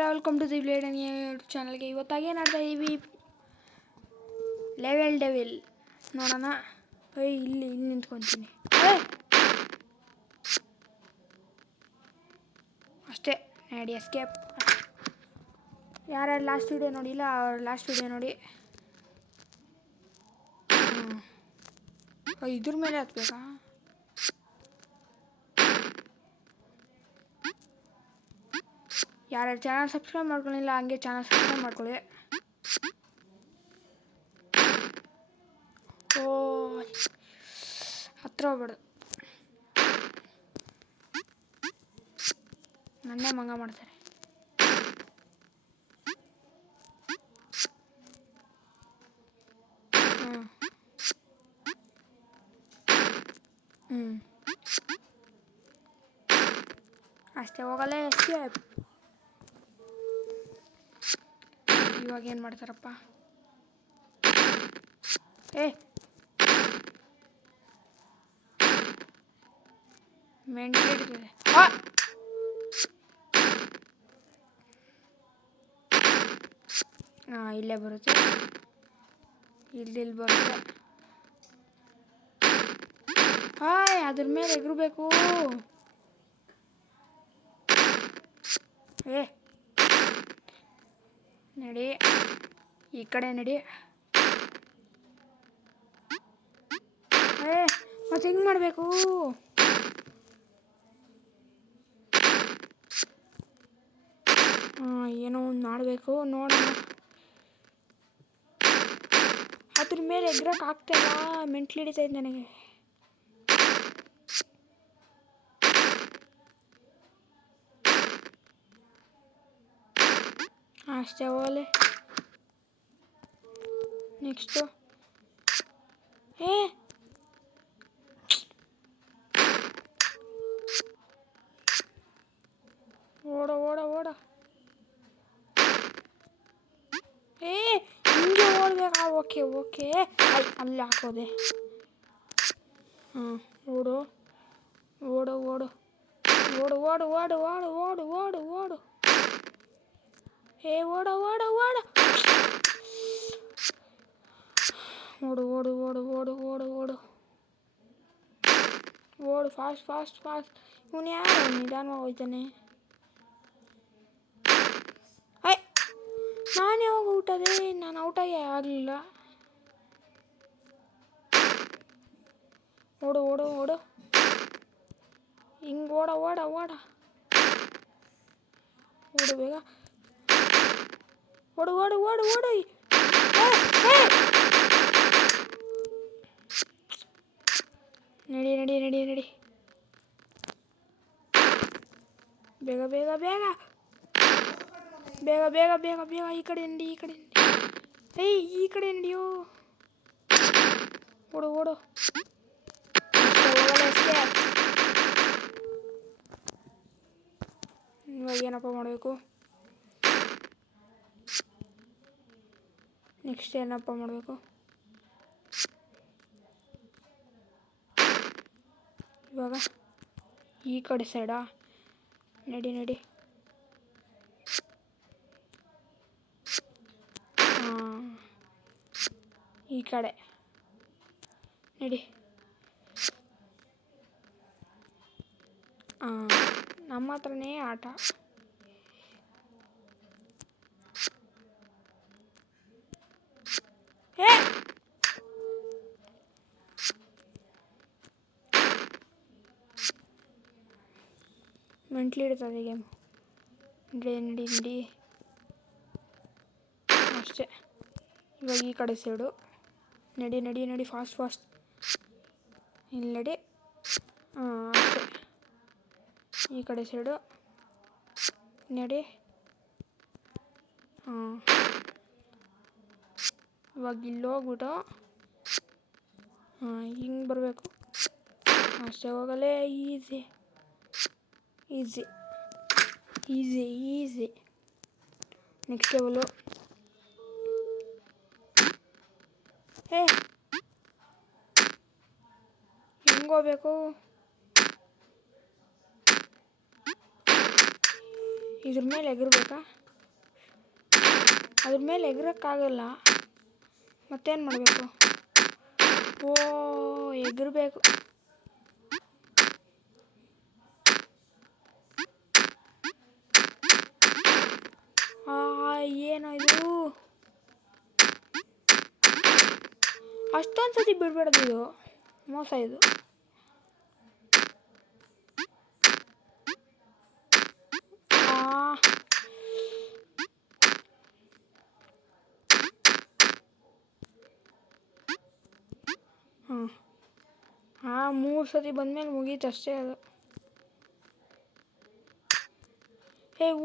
ಹೇಗಿದ್ದೀರಾ? Welcome to the blade YouTube ಚಾನಲ್ಗೆ. ಇವತ್ತಾಗಿ ಏನು ಆಡ್ತಾ ಇದ್ದೀವಿ? ಲೆವೆಲ್ ಡೆವಿಲ್ ನೋಡೋಣ. ಇಲ್ಲಿ ನಿಂತ್ಕೊತೀನಿ ಅಷ್ಟೇ. ನೋಡಿ ಎಸ್ಕೇಪ್. ಯಾರ್ಯಾರು ಲಾಸ್ಟ್ ವೀಡಿಯೋ ನೋಡಿಲ್ಲ ಅವ್ರು ಲಾಸ್ಟ್ ವೀಡಿಯೋ ನೋಡಿ. ಇದ್ರ ಮೇಲೆ ಹತ್ಬೇಕಾ? ಯಾರ್ಯಾರು ಚಾನಲ್ ಸಬ್ಸ್ಕ್ರೈಬ್ ಮಾಡ್ಕೊಳ್ಳಿಲ್ಲ ಹಂಗೆ ಚಾನಲ್ ಸಬ್ಸ್ಕ್ರೈಬ್ ಮಾಡ್ಕೊಳ್ಳಿ. ಹತ್ರ ಹೋಗ್ಬೇಡ, ನನ್ನೇ ಮಂಗ ಮಾಡ್ತಾರೆ. ಅಷ್ಟೇ, ಹೋಗಲ್ಲ. ಎಸ್ಕೇಪ್. ಇವಾಗ ಏನು ಮಾಡ್ತಾರಪ್ಪ? ಮೆಂಟಿದೆ. ಇಲ್ಲೇ ಬರುತ್ತೆ, ಇಲ್ಲಿ ಬರುತ್ತೆ. ಅದ್ರ ಮೇಲೆ ಎಗರಬೇಕು. ನಡಿ, ಈ ಕಡೆ ನಡಿ. ಮತ್ತೆ ಹೆಂಗೆ ಮಾಡಬೇಕು? ಏನೋ ಒಂದು ಮಾಡಬೇಕು, ನೋಡೋಣ. ಅದ್ರ ಮೇಲೆ ಎಗ್ರಕ್ಕೆ ಆಗ್ತಾಯಿಲ್ಲ, ಮೆಂಟ್ಲು ಹಿಡಿತೈತೆ ನನಗೆ. ಅಷ್ಟೇ, ಹೋಗಲಿ. ನೆಕ್ಸ್ಟು ಓಡ ಓಡ ಓಡ. ಹಿಂಗೆ ಓಡ್ಬೇಕಾ? Okay okay. ಅಲ್ಲಿ ಹಾಕೋದೆ. ಓಡು ಓಡು ಓಡು ಓಡು ಓಡು ಓಡು ಓಡು ಓಡು ಓಡು ಓಡು. ಓಡ ಓಡ ಓಡ. ಓಡು ಓಡು ಓಡು ಓಡು ಓಡು ಓಡು ಓಡು. Fast fast fast. ಇವನು ಯಾರು ನಿಧಾನವಾಗಿ ಹೋಯ್ತಾನೆ? ನಾನು ಯಾವಾಗ ಔಟದೆ? ನಾನು ಔಟಾಗಿ ಆಗಲಿಲ್ಲ. ಓಡು ಓಡು ಓಡು. ಹಿಂಗೆ ಓಡ ಓಡ ಓಡ. ಓಡು ಬೇಗ. ಓಡು ಓಡು ಓಡು ಓಡು. ನಡಿ ನಡಿ ನಡಿ ನಡಿ. ಬೇಗ ಬೇಗ ಬೇಗ ಬೇಗ ಬೇಗ ಬೇಗ ಬೇಗ. ಈ ಕಡೆ ನಡಿ, ಈ ಕಡೆ ನಡಿ. ಈ ಕಡೆ ನಡಿಯೋ. ಓಡು ಓಡು. ಇವಾಗ ಏನಪ್ಪ ಮಾಡಬೇಕು? ನೆಕ್ಸ್ಟ್ ಏನಪ್ಪ ಮಾಡಬೇಕು? ಇವಾಗ ಈ ಕಡೆ ಸೈಡಾ? ನಡಿ ನಡಿ. ಈ ಕಡೆ ನಡಿ. ನಮ್ಮ ಹತ್ರನೇ ಆಟ. ಮೆಂಟ್ಲಿ ಇಡ್ತದೆ ಗೇಮ್. ನಡಿ ನಡಿ ನಡಿ. ಅಷ್ಟೇ. ಇವಾಗ ಈ ಕಡೆ ಸೈಡು. ನಡಿ ನಡಿ ನಡಿ. Fast fast. ಇಲ್ಲಿ ನಡಿ. ಅಷ್ಟೇ. ಈ ಕಡೆ ಸೈಡು ನಡಿ. ಇವಾಗ ಇಲ್ಲಿ ಹೋಗ್ಬಿಟ್ಟು ಹಿಂಗೆ ಬರಬೇಕು. ಅಷ್ಟೇ, ಹೋಗಲೇ. Easy easy easy easy. Next level. ಹೆಂಗೆ ಹೋಗ್ಬೇಕು? ಇದ್ರ ಮೇಲೆ ಎಗರಬೇಕಾ? ಅದ್ರ ಮೇಲೆ ಎಗರಕ್ಕಾಗಲ್ಲ. ಮತ್ತೇನು ಮಾಡಬೇಕು? ಓ, ಎಗರಬೇಕು. ಏನೋ ಇದು, ಅಷ್ಟೊಂದು ಸತಿ ಬಿಡಬೇಡದು, ಇದು ಮೋಸ ಇದು. ಹಾಂ 3 ಸತಿ ಬಂದಮೇಲೆ ಮುಗೀತು ಅಷ್ಟೇ ಅದು.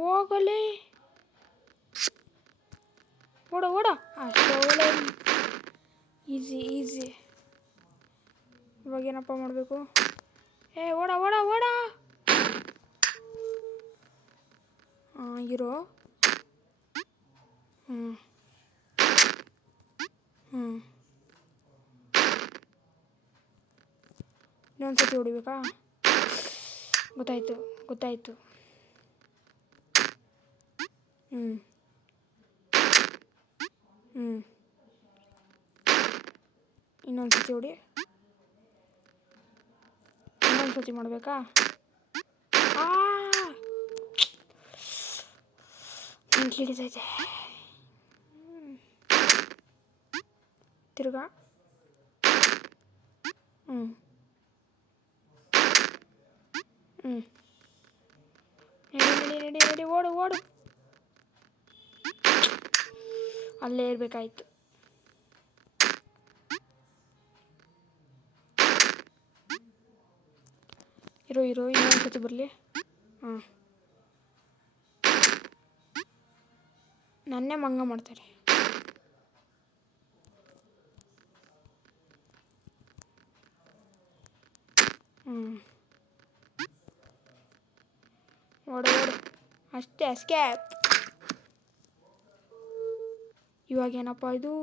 ಹೋಗಲಿ, ಓಡ ಓಡ, ಅಷ್ಟೇ ಒಳ್ಳೆ ಈಸಿ ಈಸಿ. ಇವಾಗ ಏನಪ್ಪ ಮಾಡಬೇಕು? ಓಡ ಓಡ ಓಡ. ಇರೋ. ಇನ್ನೊಂದು ಸತಿ ಹೊಡಿಬೇಕಾ? ಗೊತ್ತಾಯ್ತು. ಇನ್ನೊಂದು ಸತಿ ಹೊಡಿ. ಇನ್ನೊಂದು ಸತಿ ಮಾಡಬೇಕಾ? ಬೆಂಕಿ ಹಿಡಿತೈತೆ. ತಿರ್ಗಾ ನಡಿ ಓಡು ಓಡು. ಅಲ್ಲೇ ಇರಬೇಕಾಯ್ತು. ಇರೋ ಇನ್ನೊಂದು ಸತಿ ಬರಲಿ. ನನ್ನೇ ಮಂಗ ಮಾಡ್ತಾರೆ. ಓಡು ಅಷ್ಟೇ, ಎಸ್ಕೇಪ್. ಇವಾಗ ಏನಪ್ಪ ಇದು?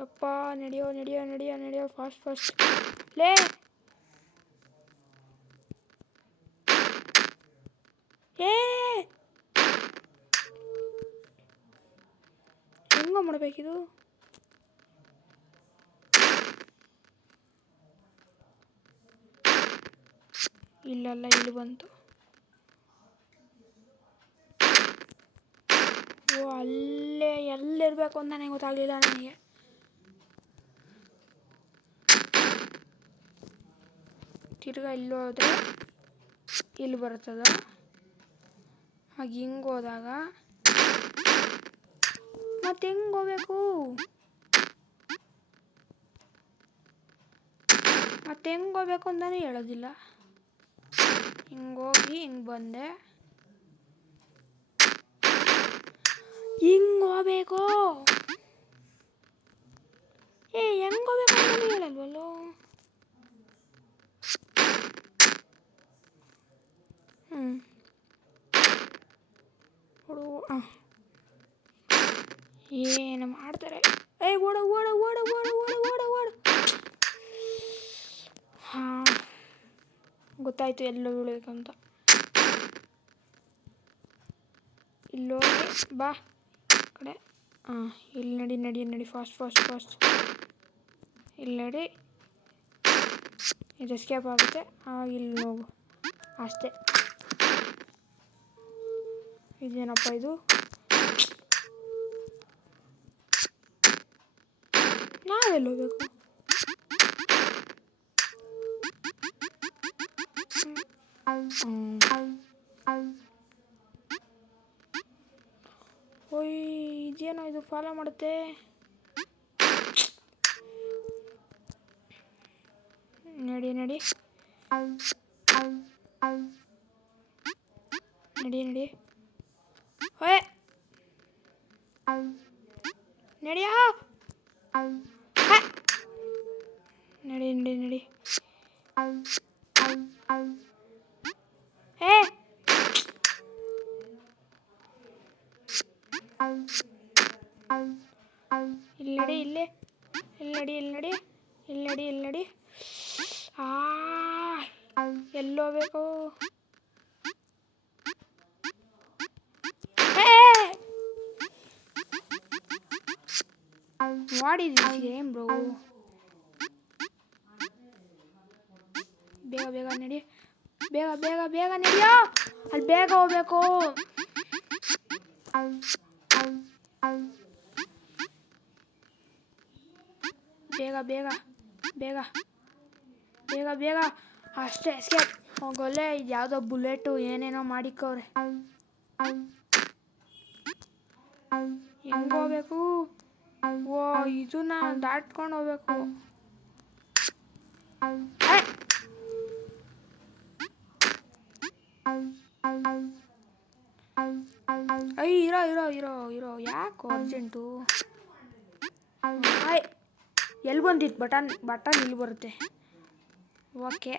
ಯಪ್ಪ, ನಡೆಯೋ ಫಾಸ್ಟ್ ಲೇ. ಹೆಂಗ ಮಾಡಬೇಕಿದು? ಇಲ್ಲಲ್ಲ, ಇಲ್ಲಿ ಬಂತು. ಅಲ್ಲೇ ಎಲ್ಲಿರ್ಬೇಕು ಅಂತ ನನಗೆ ಗೊತ್ತಾಗಲಿಲ್ಲ. ನನಗೆ ತಿರ್ಗಾ ಇಲ್ಲಿ ಹೋದ್ರೆ ಇಲ್ಲಿ ಬರ್ತದ. ಹಾಗೆ ಹಿಂಗೆ ಹೋದಾಗ ಮತ್ತೆ ಹೆಂಗೆ ಹೋಗ್ಬೇಕು? ಮತ್ತೆ ಹೆಂಗೆ ಹೋಗ್ಬೇಕು ಅಂತಾನೆ ಹೇಳೋದಿಲ್ಲ. ಹಿಂಗೋಗಿ ಹಿಂಗೆ ಬಂದೆ, ಹಿಂಗೆ ಹೋಗ್ಬೇಕು. ಹೆಂಗೆ ಹೋಗ್ಬೇಕು ಅಂತಾನೆ ಹೇಳಲ್ವಲ್ಲೋ. ಏನು ಮಾಡ್ತಾರೆ? ಓಡ ಓಡ ಓಡ ಓಡ ಓಡ ಓಡ ಓಡ. ಗೊತ್ತಾಯ್ತು ಎಲ್ಲೋ ಬೀಳಬೇಕಂತ. ಇಲ್ಲೋಗಿ ಬಾ ಕಡೆ. ಇಲ್ಲಿ ನಡಿ ಫಾಸ್ಟ್. ಇಲ್ಲಿ ನಡಿ. ಇದು ಎಸ್ಕೇಪ್ ಆಗುತ್ತೆ. ಇಲ್ಲಿ ಹೋಗು ಅಷ್ಟೇ. ಇದೇನಪ್ಪ ಇದು? ನಾವೆಲ್ಲಿ ಹೋಗ್ಬೇಕು? ಇದೇನೋ ಇದು ಫಾಲೋ ಮಾಡುತ್ತೆ. ನಡಿ ನಡಿಯಾ. ನಡಿ. ಇಲ್ಲಿ ನಡಿ. ಎಲ್ಲೋಗ್ಬೇಕು? What is this game bro? ಬೇಗ ಬೇಗ ನಡಿ, ಬೇಗ ಬೇಗ ಬೇಗ ನಡಿಯೋ. ಅಲ್ಲಿ ಬೇಗ ಹೋಗ್ಬೇಕು. ಬೇಗ ಬೇಗ ಬೇಗ ಬೇಗ ಬೇಗ ಅಷ್ಟೇ ಎಸ್ಕೇಪ್. ಹೋಗೋಲೆ. ಇದು ಯಾವುದೋ ಬುಲೆಟು ಏನೇನೋ ಮಾಡಿಕ್ಕವ್ರೆ. ಹೆಂಗೆ ಹೋಗ್ಬೇಕು? ಓ ಇದನ್ನ ದಾಟ್ಕೊಂಡು ಹೋಗ್ಬೇಕು. ಇರೋ ಇರೋ ಇರೋ ಇರೋ. ಯಾಕೋ ಅರ್ಜೆಂಟು? ಎಲ್ಲಿ ಬಂದಿತ್ತು ಬಟನ್ ಇಲ್ಲಿ ಬರುತ್ತೆ. ಓಕೆ.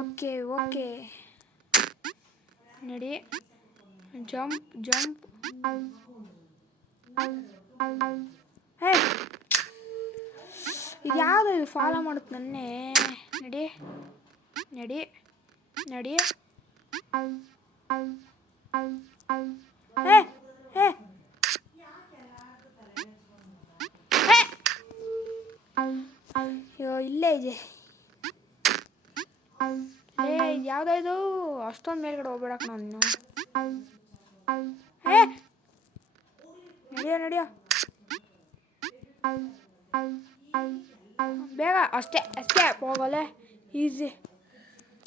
ಓಕೆ ಓಕೆ ನಡಿ. Jump jump. ಹೇ ಇದು ಯಾವುದು? ಇದು ಫಾಲೋ ಮಾಡುತ್ತೆ ನನ್ನೇ. ನಡಿ ನಡಿ ನಡಿ. ಹೇ ಹೇ ಅಯ್ಯೋ ಇಲ್ಲೇ ಇದೆ. ಇದು ಯಾವುದೋ ಇದು? ಅಷ್ಟೊಂದು ಮೇಲ್ಗಡೆ ಹೋಗ್ಬೇಡಕ್ ನಾನು. ಹೇ ನಡಿಯೋ ನಡಿಯೋ ಬೇಗ. ಅಷ್ಟೇ ಅಷ್ಟೇ ಹೋಗಲೆ. ಈಸಿ.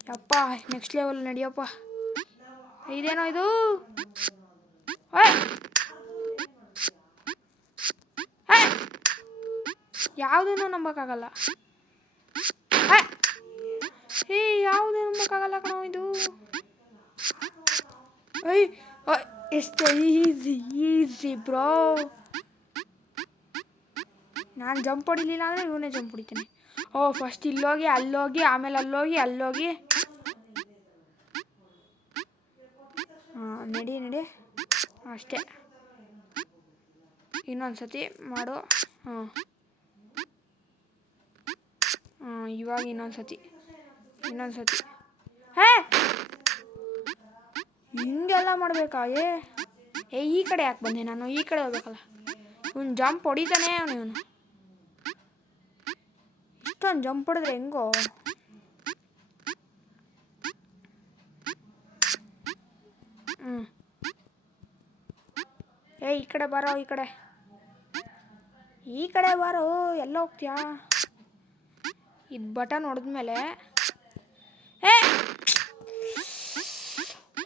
ಯಪ್ಪ ನೆಕ್ಸ್ಟ್ ಲೆವೆಲ್ ನಡಿಯಪ್ಪ. ಇದೇನೋ ಇದು? ಯಾವುದೂ ನಂಬಕ್ಕಾಗಲ್ಲ. ಯಾವುದೂ ನಂಬಕ್ಕಾಗಲ್ಲ ಕಣೋ ಇದು. ಎಷ್ಟು ಈಸಿ ಈಸಿ ಬ್ರೋ. ನಾನು ಜಂಪ್ ಹೊಡಿಲಿಲ್ಲ ಅಂದರೆ ಇವನೇ ಜಂಪ್ ಹೊಡಿತಾನೆ. ಫಸ್ಟ್ ಇಲ್ಲೋಗಿ ಅಲ್ಲೋಗಿ ಆಮೇಲೆ ಅಲ್ಲೋಗಿ ಅಲ್ಲೋಗಿ. ನಡಿ ನಡಿ ಅಷ್ಟೇ. ಇನ್ನೊಂದು ಸತಿ ಮಾಡು. ಇವಾಗ ಇನ್ನೊಂದು ಸತಿ. ಹಿಂಗೆಲ್ಲ ಮಾಡಬೇಕಾ? ಈ ಕಡೆ ಯಾಕೆ ಬಂದೆ ನಾನು? ಈ ಕಡೆ ಹೋಗ್ಬೇಕಲ್ಲ. ಇವನು ಜಂಪ್ ಹೊಡಿತಾನೆ. ಇವನು ಇಷ್ಟೊಂದು ಜಂಪ್ ಹೊಡೆದ್ರೆ ಹೆಂಗೋ? ಈ ಕಡೆ ಬಾರೋ. ಈ ಕಡೆ ಬಾರೋ. ಎಲ್ಲ ಹೋಗ್ತೀಯಾ? ಇದು ಬಟನ್ ಹೊಡೆದ್ಮೇಲೆ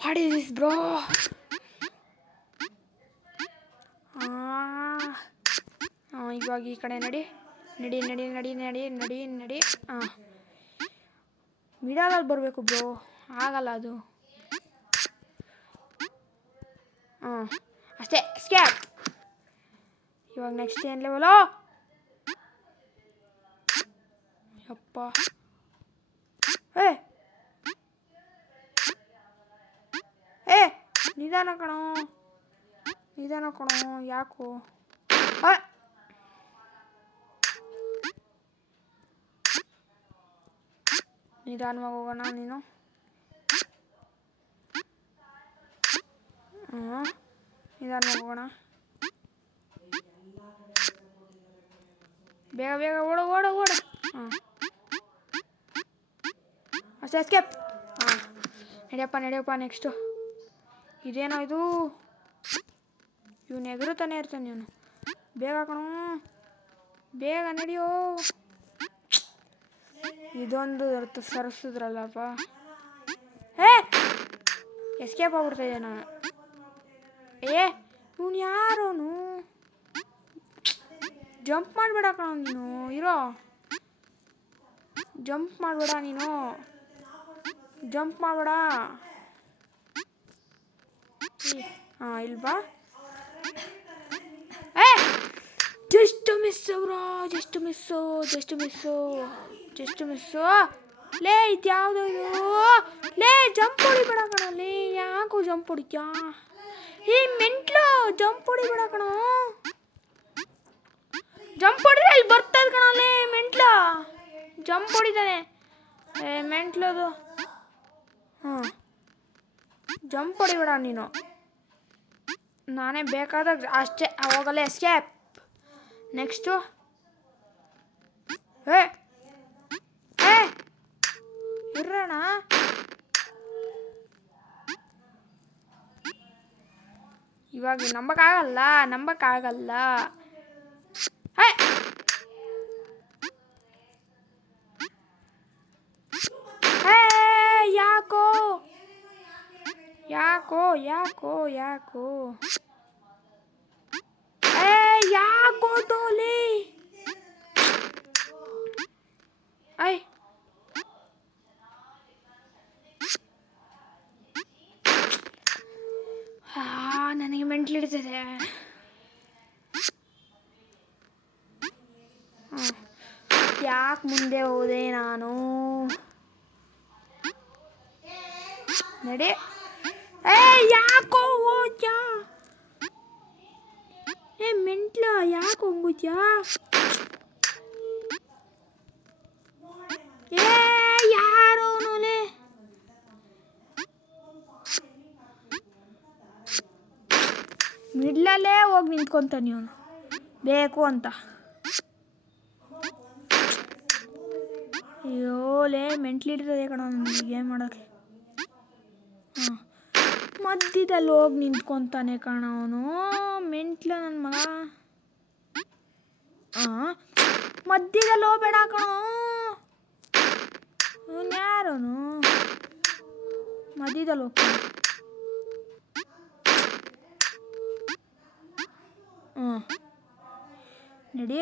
ವಾಟ್ ಈಸ್ ದಿಸ್ ಬ್ರೋ? ಇವಾಗ ಈ ಕಡೆ ನಡಿ ನಡಿ ನಡಿ ನಡಿ ನಡಿ ನಡಿ ನಡಿ. ಮಿಡಲಲ್ಲಿ ಬರಬೇಕು ಬ್ರೋ. ಆಗಲ್ಲ ಅದು. ಅಷ್ಟೇ ಸ್ಕ್ಯಾಪ್. ಇವಾಗ ನೆಕ್ಸ್ಟ್ ಏನು ಲೆವೆಲೋ? ಯಪ್ಪ. ನಿಧಾನ ಕಣೋ. ಯಾಕೋ? ನಿಧಾನವಾಗಿ ಹೋಗೋಣ ನೀನು. ನಿಧಾನವಾಗಿ ಹೋಗೋಣ. ಬೇಗ ಬೇಗ ಓಡು ಓಡು ಓಡು. ಅಷ್ಟೇ ಎಸ್ಕೇಪ್. ನಡಿಯಪ್ಪ ನೆಕ್ಸ್ಟು. ಇದೇನೋ ಇದು? ಇವನು ಎಗರುತ್ತಾನೆ ಇರ್ತಾನೆ ಇವನು. ಬೇಗ ಕಣೋ ಬೇಗ ನಡಿಯೋ. ಇದೊಂದು ಸರಿಸಿದ್ರಲ್ಲಪ್ಪ. ಎಸ್ಕೇಪ್ ಆಗ್ಬಿಡ್ತಾಯಿದ್ದೆ ನಾನು. ಇವನು ಯಾರೋನು? ಜಂಪ್ ಮಾಡಬೇಡ ಕಣೋ ನೀನು. ಇರೋ. ಜಂಪ್ ಮಾಡಬೇಡ ನೀನು. ಜಂಪ್ ಮಾಡಬೇಡ. ಇಲ್ವಾ? Just miss bro. Just miss. ಲೇ ಇದು ಯಾವುದು ಇದು? ಲೇ ಜಂಪ್ ಹೊಡಿಬೇಡ ಕಣೋ. ಲೇ ಯಾಕೋ ಜಂಪ್ ಹೊಡಿತ್ಯಾ? ಮೆಂಟ್ಲು ಜಂಪ್ ಹೊಡಿಬೇಡ ಕಣೋ. ಜಂಪ್ ಹೊಡಿದ್ರೆ ಅಲ್ಲಿ ಬರ್ತದೆ ಕಣೋ. ಲೇ ಮೆಂಟ್ಲು ಜಂಪ್ ಹೊಡಿತಾನೆ. ಮೆಂಟ್ಲದು. ಜಂಪ್ ಹೊಡಿಬೇಡ ನೀನು. ನಾನೇ ಬೇಕಾದಾಗ ಅಷ್ಟೇ ಅವಾಗಲೇ ಎಸ್ಕೇಪ್. ನೆಕ್ಸ್ಟು ಏ ಏ ಇರೋಣ. ಇವಾಗ ನಂಬಕ್ಕಾಗಲ್ಲ. ಯಾಕೋ ಯಾಕೋ ಯಾಕೋ ಯಾಕೋ ಯಾಕೋ ಟೋಲಿ ಐ ನನಗೆ ಮೆಂಟ್ಲಿಡ್ತದೆ. ಯಾಕೆ ಮುಂದೆ ಹೋದೆ ನಾನು? ನಡಿ. ಯಾಕೋ ಹೋಗ್ಯಾ? ಮೆಂಟ್ಲ ಯಾಕೆ ಹೋಗ್ಬಿಟ್ಯಾ? ಯಾರೋ ನೋಲೆ ಮಿಡ್ಲಲ್ಲೇ ಹೋಗಿ ನಿಂತ್ಕೊಂತಾನೆ ಅವನು ಬೇಕು ಅಂತ. ಅಯ್ಯೋಲೇ ಮೆಂಟ್ಲಿಡ್ತದೆ ಕಣ ನನಗೆ. ಏನು ಮಾಡೋಕ್ಕೆ? ಮಧ್ಯದಲ್ಲಿ ಹೋಗಿ ನಿಂತ್ಕೊಂತಾನೆ ಕಣ ಅವನು. ಮೆಂಟ್ಲ ನನ್ನ ಮಗ. ಮಧ್ಯದಲ್ಲಿ ಹೋಗ್ಬೇಡ ಕಣ. ಅವನು ಯಾರವನು? ಮಧ್ಯದಲ್ಲಿ ಹೋಗ್ತಾನೆ. ನಡಿ.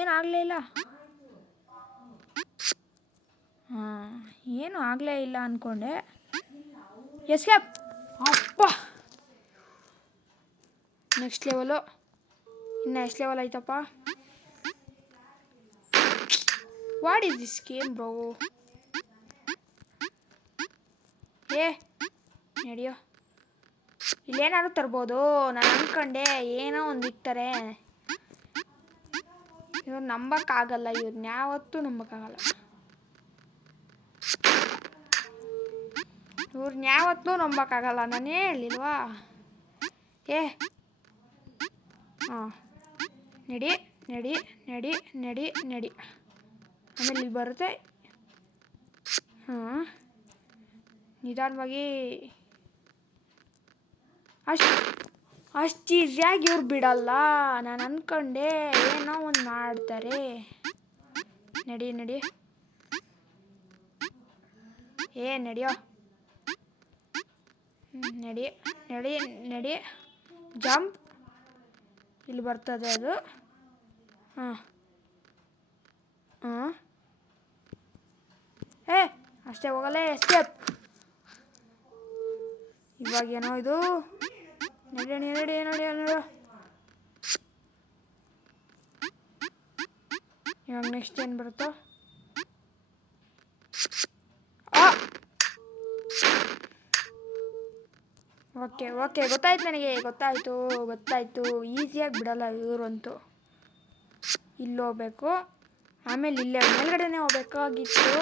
ಏನಾಗಲೇ ಇಲ್ಲ. ಏನು ಆಗಲೇ ಇಲ್ಲ ಅಂದ್ಕೊಂಡೆ. ಎಸ್ಕೇಪ್. ಅಪ್ಪ ನೆಕ್ಸ್ಟ್ ಲೆವೆಲು. ಇನ್ನು ಎಷ್ಟು ಲೆವೆಲ್ ಆಯ್ತಪ್ಪ? What is this game bro? ನಡಿಯೋ. ಇಲ್ಲೇನಾದ್ರು ತರ್ಬೋದು. ನಾನು ಅಂದ್ಕೊಂಡೆ ಏನೋ ಒಂದು ಇಕ್ತಾರೆ. ಇವ್ರು ನಂಬಕ್ಕಾಗಲ್ಲ. ಇವ್ರನ್ನ ಯಾವತ್ತೂ ನಂಬಕ್ಕಾಗಲ್ಲ. ನಾನು ಹೇಳಿಲ್ವಾ? ನಡಿ ನಡಿ ನಡಿ ನಡಿ ನಡಿ. ಆಮೇಲೆ ಇಲ್ಲಿ ಬರುತ್ತೆ. ನಿಧಾನವಾಗಿ. ಅಷ್ಟು ಈಸಿಯಾಗಿ ಇವ್ರು ಬಿಡಲ್ಲ. ನಾನು ಅಂದ್ಕೊಂಡೆ ಏನೋ ಒಂದು ಮಾಡ್ತಾರೆ. ನಡಿ ನಡಿ. ನಡಿಯೋ. ನಡಿ ನಡಿ ನಡಿ. ಜಂಪ್. ಇಲ್ಲಿ ಬರ್ತದೆ ಅದು. ಅಷ್ಟೇ ಹೋಗಲ್ಲ. ಎಸ್ಕೇಪ್. ಇವಾಗೇನೋ ಇದು. ನಡಿ ನಡಿ ನಡಿ ನೋಡು. ಇವಾಗ ನೆಕ್ಸ್ಟ್ ಏನು ಬರುತ್ತೋ? ಓಕೆ ಗೊತ್ತಾಯ್ತು ನನಗೆ. ಗೊತ್ತಾಯ್ತು. ಈಸಿಯಾಗಿ ಬಿಡಲ್ಲ ಇವರಂತೂ. ಇಲ್ಲಿ ಹೋಗ್ಬೇಕು. ಆಮೇಲೆ ಇಲ್ಲೇ ಮೇಲ್ಗಡೆನೇ ಹೋಗ್ಬೇಕಾಗಿತ್ತು.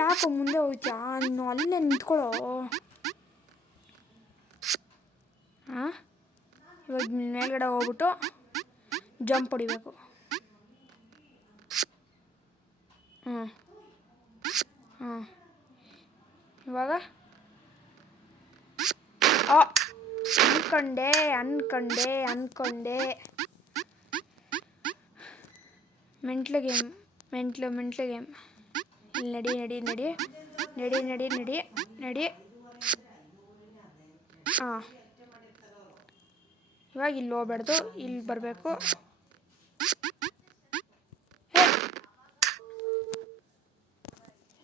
ಯಾಕೋ ಮುಂದೆ ಹೋಗ್ತೀಯಾ? ನೀನು ಅಲ್ಲೇ ನಿಂತ್ಕೊಳ್ಳೋ. ಇವಾಗ ಮೇಲ್ಗಡೆ ಹೋಗ್ಬಿಟ್ಟು ಜಂಪ್ ಹೊಡಿಬೇಕು. ಇವಾಗ ಅನ್ಕೊಂಡೆ. Mental game. ಇಲ್ಲಿ ನಡಿ. ಇವಾಗ ಇಲ್ಲಿ ಹೋಗ್ಬಾರ್ದು. ಇಲ್ಲಿ ಬರಬೇಕು.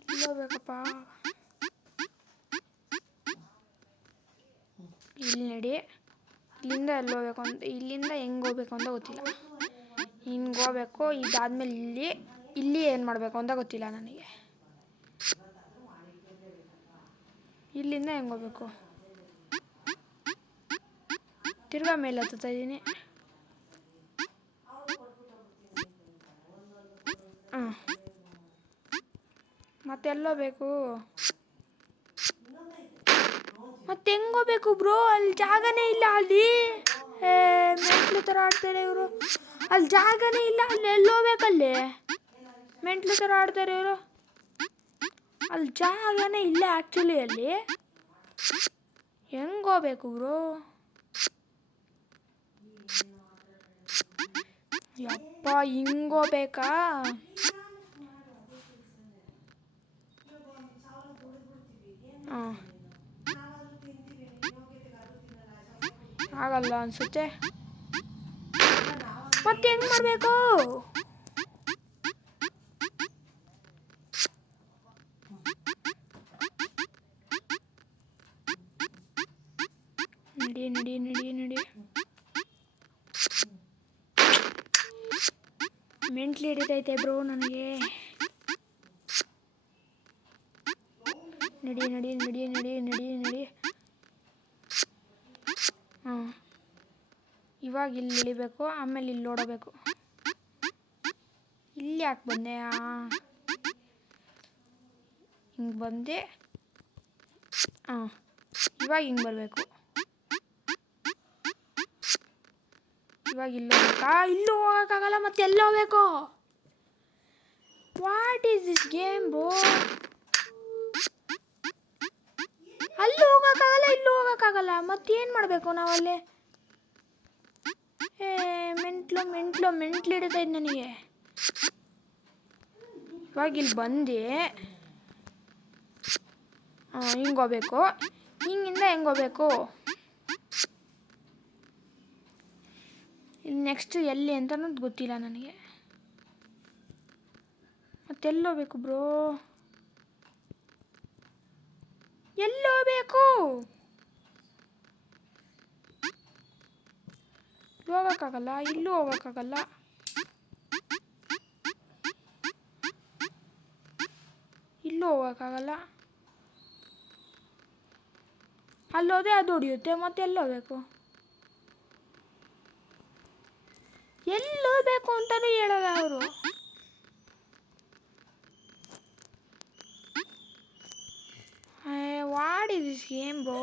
ಇಲ್ಲಿ ಹೋಗ್ಬೇಕಪ್ಪ. ಇಲ್ಲಿ ನಡಿ. ಇಲ್ಲಿಂದ ಎಲ್ಲಿ ಹೋಗ್ಬೇಕು ಅಂತ, ಇಲ್ಲಿಂದ ಹೆಂಗೆ ಹೋಗ್ಬೇಕು ಅಂತ ಗೊತ್ತಿಲ್ಲ. ಹಿಂಗೆ ಹೋಗ್ಬೇಕು. ಇದಾದ್ಮೇಲೆ ಇಲ್ಲಿ ಏನು ಮಾಡಬೇಕು ಅಂತ ಗೊತ್ತಿಲ್ಲ ನನಗೆ. ಇಲ್ಲಿಂದ ಹೆಂಗೆ ಹೋಗ್ಬೇಕು? ತಿರ್ಗಾ ಮೇಲೆ ಹತ್ತುತ್ತಾ ಇದ್ದೀನಿ. ಮತ್ತೆಲ್ಲೋ ಬೇಕು? ಮತ್ತೆ ಹೆಂಗೋಬೇಕು ಬ್ರೋ? ಅಲ್ಲಿ ಜಾಗನೇ ಇಲ್ಲ. ಅಲ್ಲಿ ಮೆಂಟ್ಲು ಥರ ಆಡ್ತಾರೆ ಇವರು. ಅಲ್ಲಿ ಜಾಗನೇ ಇಲ್ಲ. ಅಲ್ಲಿ ಎಲ್ಲೋಗ್ಬೇಕಲ್ಲಿ? ಮೆಂಟ್ಲು ಥರ ಆಡ್ತಾರೆ ಇವರು. ಅಲ್ಲಿ ಜಾಗನೇ ಇಲ್ಲ ಆ್ಯಕ್ಚುಲಿ. ಅಲ್ಲಿ ಹೆಂಗೋಗ್ಬೇಕು ಬ್ರೋ? ಯಪ್ಪ, ಹಿಂಗೋಬೇಕಾ? ಹಾಂ, ಆಗಲ್ಲ ಅನ್ಸುತ್ತೆ. ಮತ್ತೆ ಹೆಂಗ್ ಮಾಡಬೇಕು? ನಡಿ ನಡಿ ನಡಿ ನಡಿ. ಮೆಂಟ್ಲು ಹಿಡಿತೈತೆ ಬ್ರೋ ನನಗೆ. ನಡಿ ನಡಿ ನಡಿ ನಡಿ ನಡಿ ನಡಿ. ಹಾಂ, ಇವಾಗ ಇಲ್ಲಿ ಇಳಿಬೇಕು, ಆಮೇಲೆ ಇಲ್ಲಿ ಓಡಬೇಕು. ಇಲ್ಲಿ ಯಾಕೆ ಬಂದೆ? ಹಿಂಗೆ ಬಂದೆ. ಹಾಂ, ಇವಾಗ ಹಿಂಗೆ ಬರಬೇಕು. ಇವಾಗ ಇಲ್ಲಿ ಹೋಗ್ಬೇಕಾ? ಇಲ್ಲೂ ಹೋಗೋಕ್ಕಾಗಲ್ಲ. ಮತ್ತೆ ಎಲ್ಲ ಹೋಗ್ಬೇಕು? What is this game bro? ಅಲ್ಲಿ ಹೋಗೋಕ್ಕಾಗಲ್ಲ, ಇಲ್ಲೂ ಹೋಗೋಕ್ಕಾಗಲ್ಲ. ಮತ್ತೇನು ಮಾಡಬೇಕು ನಾವಲ್ಲಿ? ಮೆಂಟ್ಲು ಮೆಂಟ್ಲು ಮೆಂಟ್ಲು ಹಿಡಿತೈತೆ ನನಗೆ. ಇವಾಗ ಇಲ್ಲಿ ಬಂದೆ. ಹಿಂಗೆ ಹೋಗ್ಬೇಕು. ಹಿಂಗಿಂದ ಹೆಂಗೆ ಹೋಗ್ಬೇಕು? ಇಲ್ಲಿ ನೆಕ್ಸ್ಟ್ ಎಲ್ಲಿ ಅಂತ ಅನ್ನೋದು ಗೊತ್ತಿಲ್ಲ ನನಗೆ. ಮತ್ತೆಲ್ಲೋಗ್ಬೇಕು ಬ್ರೋ? ಎಲ್ಲೋಗ್ಬೇಕು? ಹೋಗೋಕ್ಕಾಗಲ್ಲ, ಇಲ್ಲೂ ಹೋಗೋಕ್ಕಾಗಲ್ಲ. ಇಲ್ಲೂ ಹೋಗೋಕ್ಕಾಗಲ್ಲ. ಅಲ್ಲೋದೆ ಅದು ಹೊಡಿಯುತ್ತೆ. ಮತ್ತೆ ಎಲ್ಲೋಗ್ಬೇಕು? ಎಲ್ಲೋಗ್ಬೇಕು ಅಂತಲೂ ಹೇಳಲ್ಲ ಅವರು. What is this game bro?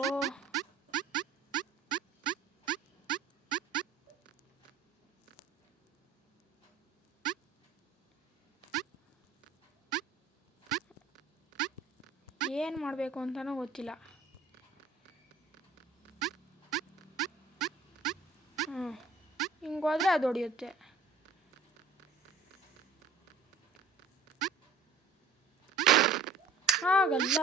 ಏನು ಮಾಡಬೇಕು ಅಂತಲೂ ಗೊತ್ತಿಲ್ಲ. ಹಿಂಗೋದ್ರೆ ಅದು ಹೊಡಿಯುತ್ತೆ. ಆಗಲ್ಲ.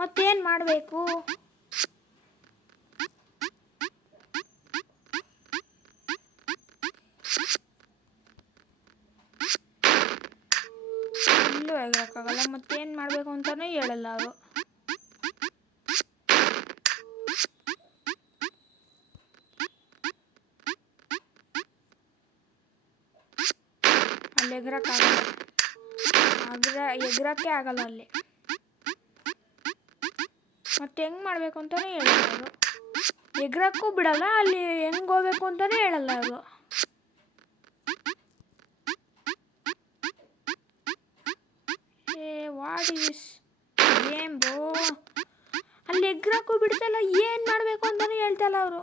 ಮತ್ತೇನು ಮಾಡಬೇಕು? ಇಲ್ಲೂ ಹೇಳೋಕ್ಕಾಗಲ್ಲ. ಮತ್ತೇನು ಮಾಡಬೇಕು ಅಂತಲೇ ಹೇಳಲ್ಲ ಅವರು. ಅಲ್ಲಿ ಎಗರಕ್ಕಾಗಲ್ಲ. ಎಗರಕ್ಕೆ ಆಗಲ್ಲ ಅಲ್ಲಿ. ಮತ್ತೆ ಹೆಂಗೆ ಮಾಡಬೇಕು ಅಂತಲೇ ಹೇಳಲ್ಲ ಅವರು. ಎಗರಕ್ಕೂ ಬಿಡಲ್ಲ. ಅಲ್ಲಿ ಹೆಂಗೆ ಹೋಗ್ಬೇಕು ಅಂತಲೇ ಹೇಳಲ್ಲ ಅವರು. What is game bro? ಅಲ್ಲಿ ಎಗರಕ್ಕೂ ಬಿಡ್ತಲ್ಲ. ಏನು ಮಾಡಬೇಕು ಅಂತಲೇ ಹೇಳ್ತಲ್ಲ ಅವರು.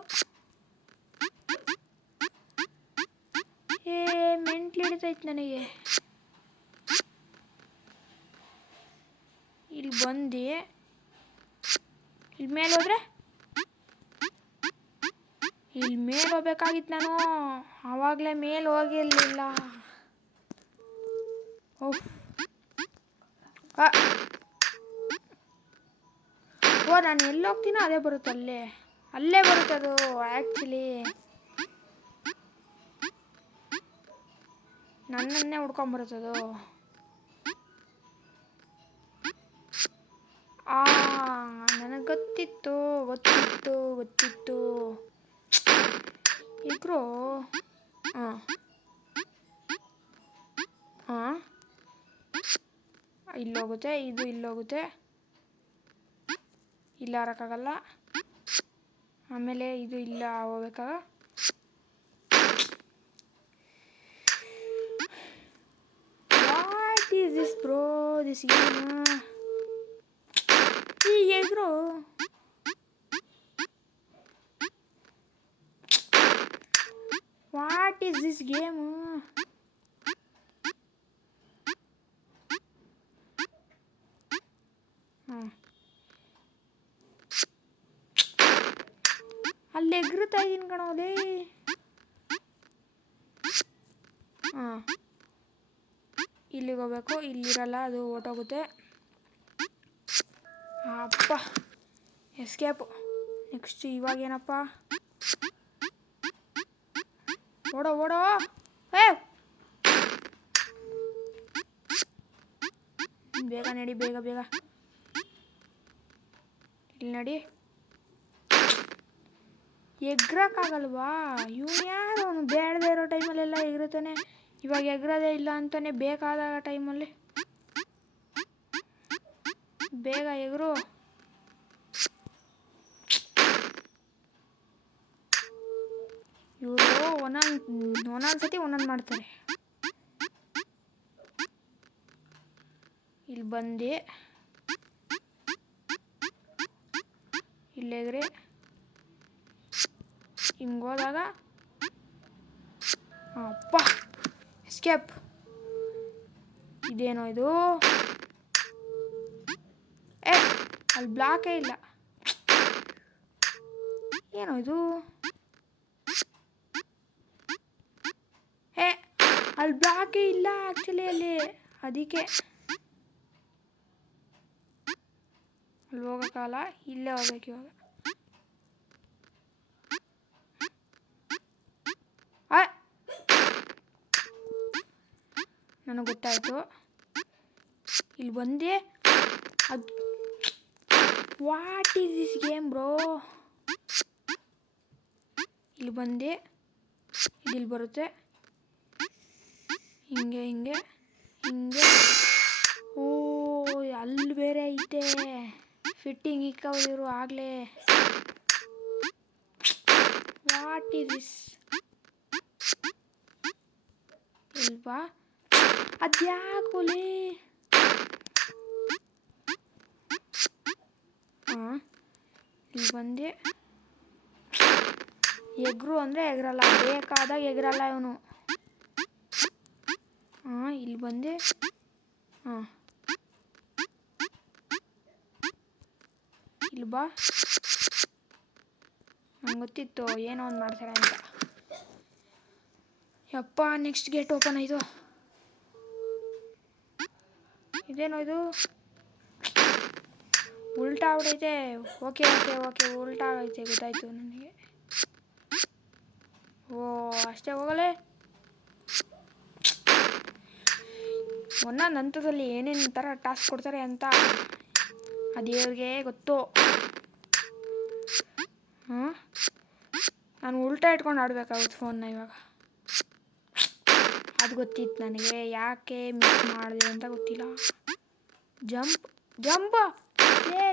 ಮೆಂಟ್ಲು ಹಿಡಿತೈತೆ ನನಗೆ. ಇಲ್ಲಿ ಬಂದು ಇಲ್ಲಿ ಮೇಲೆ ಹೋದ್ರೆ ಇಲ್ಲಿ ಮೇಲೆ ಹೋಗ್ಬೇಕಾಗಿತ್ತು ನಾನು. ಆವಾಗಲೇ ಮೇಲೆ ಹೋಗಿರಲಿಲ್ಲ. ಓಹ್, ನಾನು ಎಲ್ಲಿ ಹೋಗ್ತೀನೋ ಅದೇ ಬರುತ್ತೆ. ಅಲ್ಲೇ ಬರುತ್ತೆ ಅದು ಆ್ಯಕ್ಚುಲಿ. ನನ್ನನ್ನೇ ಹುಡ್ಕೊಂಬರುತ್ತದು. ನನಗೆ ಗೊತ್ತಿತ್ತು ಗೊತ್ತಿತ್ತು ಗೊತ್ತಿತ್ತು. ಇಬ್ರು ಇಲ್ಲೋಗುತ್ತೆ. ಇದು ಇಲ್ಲೋಗುತ್ತೆ. ಇಲ್ಲ ಹಾರಕ್ಕಾಗಲ್ಲ. ಆಮೇಲೆ ಇದು ಇಲ್ಲ ಹೋಗ್ಬೇಕಾ? What is this bro this game? ಈ ಎಗ್ರು ವಾಟ್ ಈಸ್ ದಿಸ್ ಗೇಮು? ಅಲ್ಲಿ ಎಗ್ರುತ್ತಾ ಇದೀನಿ ಕಣೋಲೇ. ಹಾಂ, ಇಲ್ಲಿಗೆ ಹೋಗ್ಬೇಕು. ಇಲ್ಲಿರಲ್ಲ, ಅದು ಹೊರ್ಟೋಗುತ್ತೆ. ಅಪ್ಪ ಎಸ್ಕೇಪು. ನೆಕ್ಸ್ಟ್ ಇವಾಗೇನಪ್ಪ? ಓಡೋ ಓಡೋ. ಏ ಬೇಗ ನಡಿ, ಬೇಗ ಬೇಗ. ಇಲ್ಲಿ ನಡಿ. ಎಗ್ರಕ್ಕಾಗಲ್ವಾ? ಇವನು ಯಾರು? ಅವನು ಬೇಡದೇ ಇರೋ ಟೈಮಲ್ಲೆಲ್ಲ ಎಗರುತ್ತಾನೆ. ಇವಾಗ ಎಗರೋದೇ ಇಲ್ಲ ಅಂತಾನೆ ಬೇಕಾದಾಗ ಟೈಮಲ್ಲಿ. ಬೇಗ ಎಗರು. ಇವರು ಒಂದೊಂದು ಸತಿ ಒಂದೊಂದು ಮಾಡ್ತಾರೆ. ಇಲ್ಲಿ ಬಂದು ಇಲ್ಲೆಗ್ರಿ ಹಿಂಗೋದಾಗ ಅಪ್ಪ ಎಸ್ಕೇಪ್. ಇದೇನೋ ಇದು? ಅಲ್ಲಿ ಬ್ಲಾಕೇ ಇಲ್ಲ. ಏನೋ ಇದು? ಅಲ್ಲಿ ಬ್ಲಾಕೇ ಇಲ್ಲ ಆ್ಯಕ್ಚುಲಿ ಅಲ್ಲಿ. ಅದಕ್ಕೆ ಅಲ್ಲಿ ಹೋಗೋಕ್ಕಲ್ಲ, ಇಲ್ಲೇ ಹೋಗ್ಬೇಕು ಇವಾಗ. ನನಗೆ ಗೊತ್ತಾಯಿತು. ಇಲ್ಲಿ ಬಂದೆ. ಅದು what is this game bro? ಇಲ್ಲಿ ಬಂದೆ. ಇಲ್ಲಿ ಬರುತ್ತೆ. ಹಿಂಗೆ ಹಿಂಗೆ ಹಿಂಗೆ. ಓ, ಅಲ್ಲಿ ಬೇರೆ ಐತೆ. ಫಿಟ್ಟಿಂಗ್ ಇಕ್ಕವ್ರು ಆಗಲೇ. What is this? ಇಲ್ವಾ? ಅದ್ಯಾಕೋಲೆ? ಹಾಂ, ಇಲ್ಲಿ ಬಂದೆ. ಎಗ್ರು ಅಂದರೆ ಎಗರಲ್ಲ, ಬೇಕಾದಾಗ ಎಗರಲ್ಲ ಇವನು. ಹಾಂ, ಇಲ್ಲಿ ಬಂದೆ. ಹಾಂ, ಇಲ್ಲಿ ಬಾ. ನಂಗೆ ಗೊತ್ತಿತ್ತು ಏನೋ ಒಂದು ಮಾಡ್ತಾರೆ ಅಂತ. ಯಪ್ಪ, ನೆಕ್ಸ್ಟ್ ಗೇಟ್ ಓಪನ್ ಆಯಿತು. ಇದೇನೋ ಇದು? ಉಲ್ಟಾ ಆಗ್ಬಿಟ್ಟೈತೆ. ಓಕೆ ಓಕೆ ಓಕೆ, ಉಲ್ಟಾ ಆಗೈತೆ, ಗೊತ್ತಾಯ್ತು ನನಗೆ. ಓ, ಅಷ್ಟೇ ಹೋಗಲೇ. ಒಂದೊಂದು ಹಂತದಲ್ಲಿ ಏನೇನು ಥರ ಟಾಸ್ಕ್ ಕೊಡ್ತಾರೆ ಅಂತ ಆ ದೇವ್ರಿಗೆ ಗೊತ್ತು. ಹಾಂ, ನಾನು ಉಲ್ಟಾ ಇಟ್ಕೊಂಡು ಆಡಬೇಕಾಗುತ್ತೆ ಫೋನ್ನ ಇವಾಗ. ಅದು ಗೊತ್ತಿತ್ತು ನನಗೆ, ಯಾಕೆ ಮಿಸ್ ಮಾಡಿದೆ ಅಂತ ಗೊತ್ತಿಲ್ಲ. Jump jump.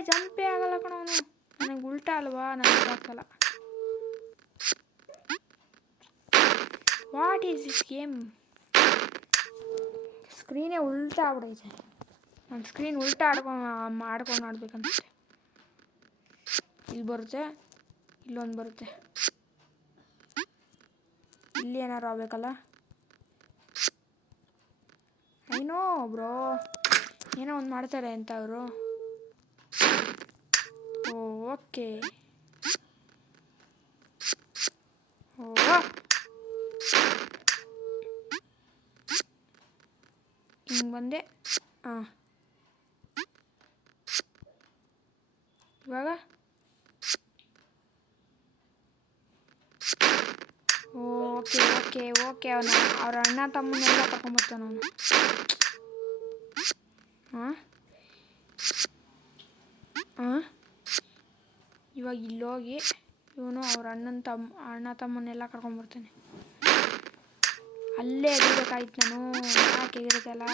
ಜಂಪೇ ಆಗಲ್ಲ ಕಣವನು. ನನಗೆ ಉಲ್ಟಾ ಅಲ್ವಾ, ನನಗೆ ಗೊತ್ತಾಗಲ್ಲ. What is this game? ಸ್ಕ್ರೀನೇ ಉಲ್ಟಾ ಆಗ್ಬಿಡೈತೆ. ನನ್ನ ಸ್ಕ್ರೀನ್ ಉಲ್ಟಾ ಆಡ್ಕೊಂಡು ಆಡ್ಬೇಕನ್ಸುತ್ತೆ. ಇಲ್ಲಿ ಬರುತ್ತೆ, ಇಲ್ಲೊಂದು ಬರುತ್ತೆ. ಇಲ್ಲಿ ಏನಾರು ಆಗಬೇಕಲ್ಲ. ಏನೋ ಬ್ರೋ, ಏನೋ ಒಂದು ಮಾಡ್ತಾರೆ ಅಂತ ಅವರು. ಓಕೆ. ಹಿಂಗೆ ಬಂದೆ. ಹಾಂ, ಇವಾಗ ಓಕೆ ಓಕೆ ಓಕೆ. ಅವ್ರ ಅಣ್ಣ ತಮ್ಮನ್ನೆಲ್ಲ ತಗೊಂಬರ್ತಾನ ಅವನು. ಹಾಂ ಹಾಂ, ಇವಾಗ ಇಲ್ಲೋಗಿ ಇವನು ಅವ್ರ ಅಣ್ಣ ತಮ್ಮನ್ನೆಲ್ಲ ಕರ್ಕೊಂಬರ್ತಾನೆ. ಅಲ್ಲೇ ಎಗಿರ್ಬೇಕಾಯ್ತು ನಾನು, ಯಾಕೆ ಎಗಿರುತ್ತಲ್ಲ.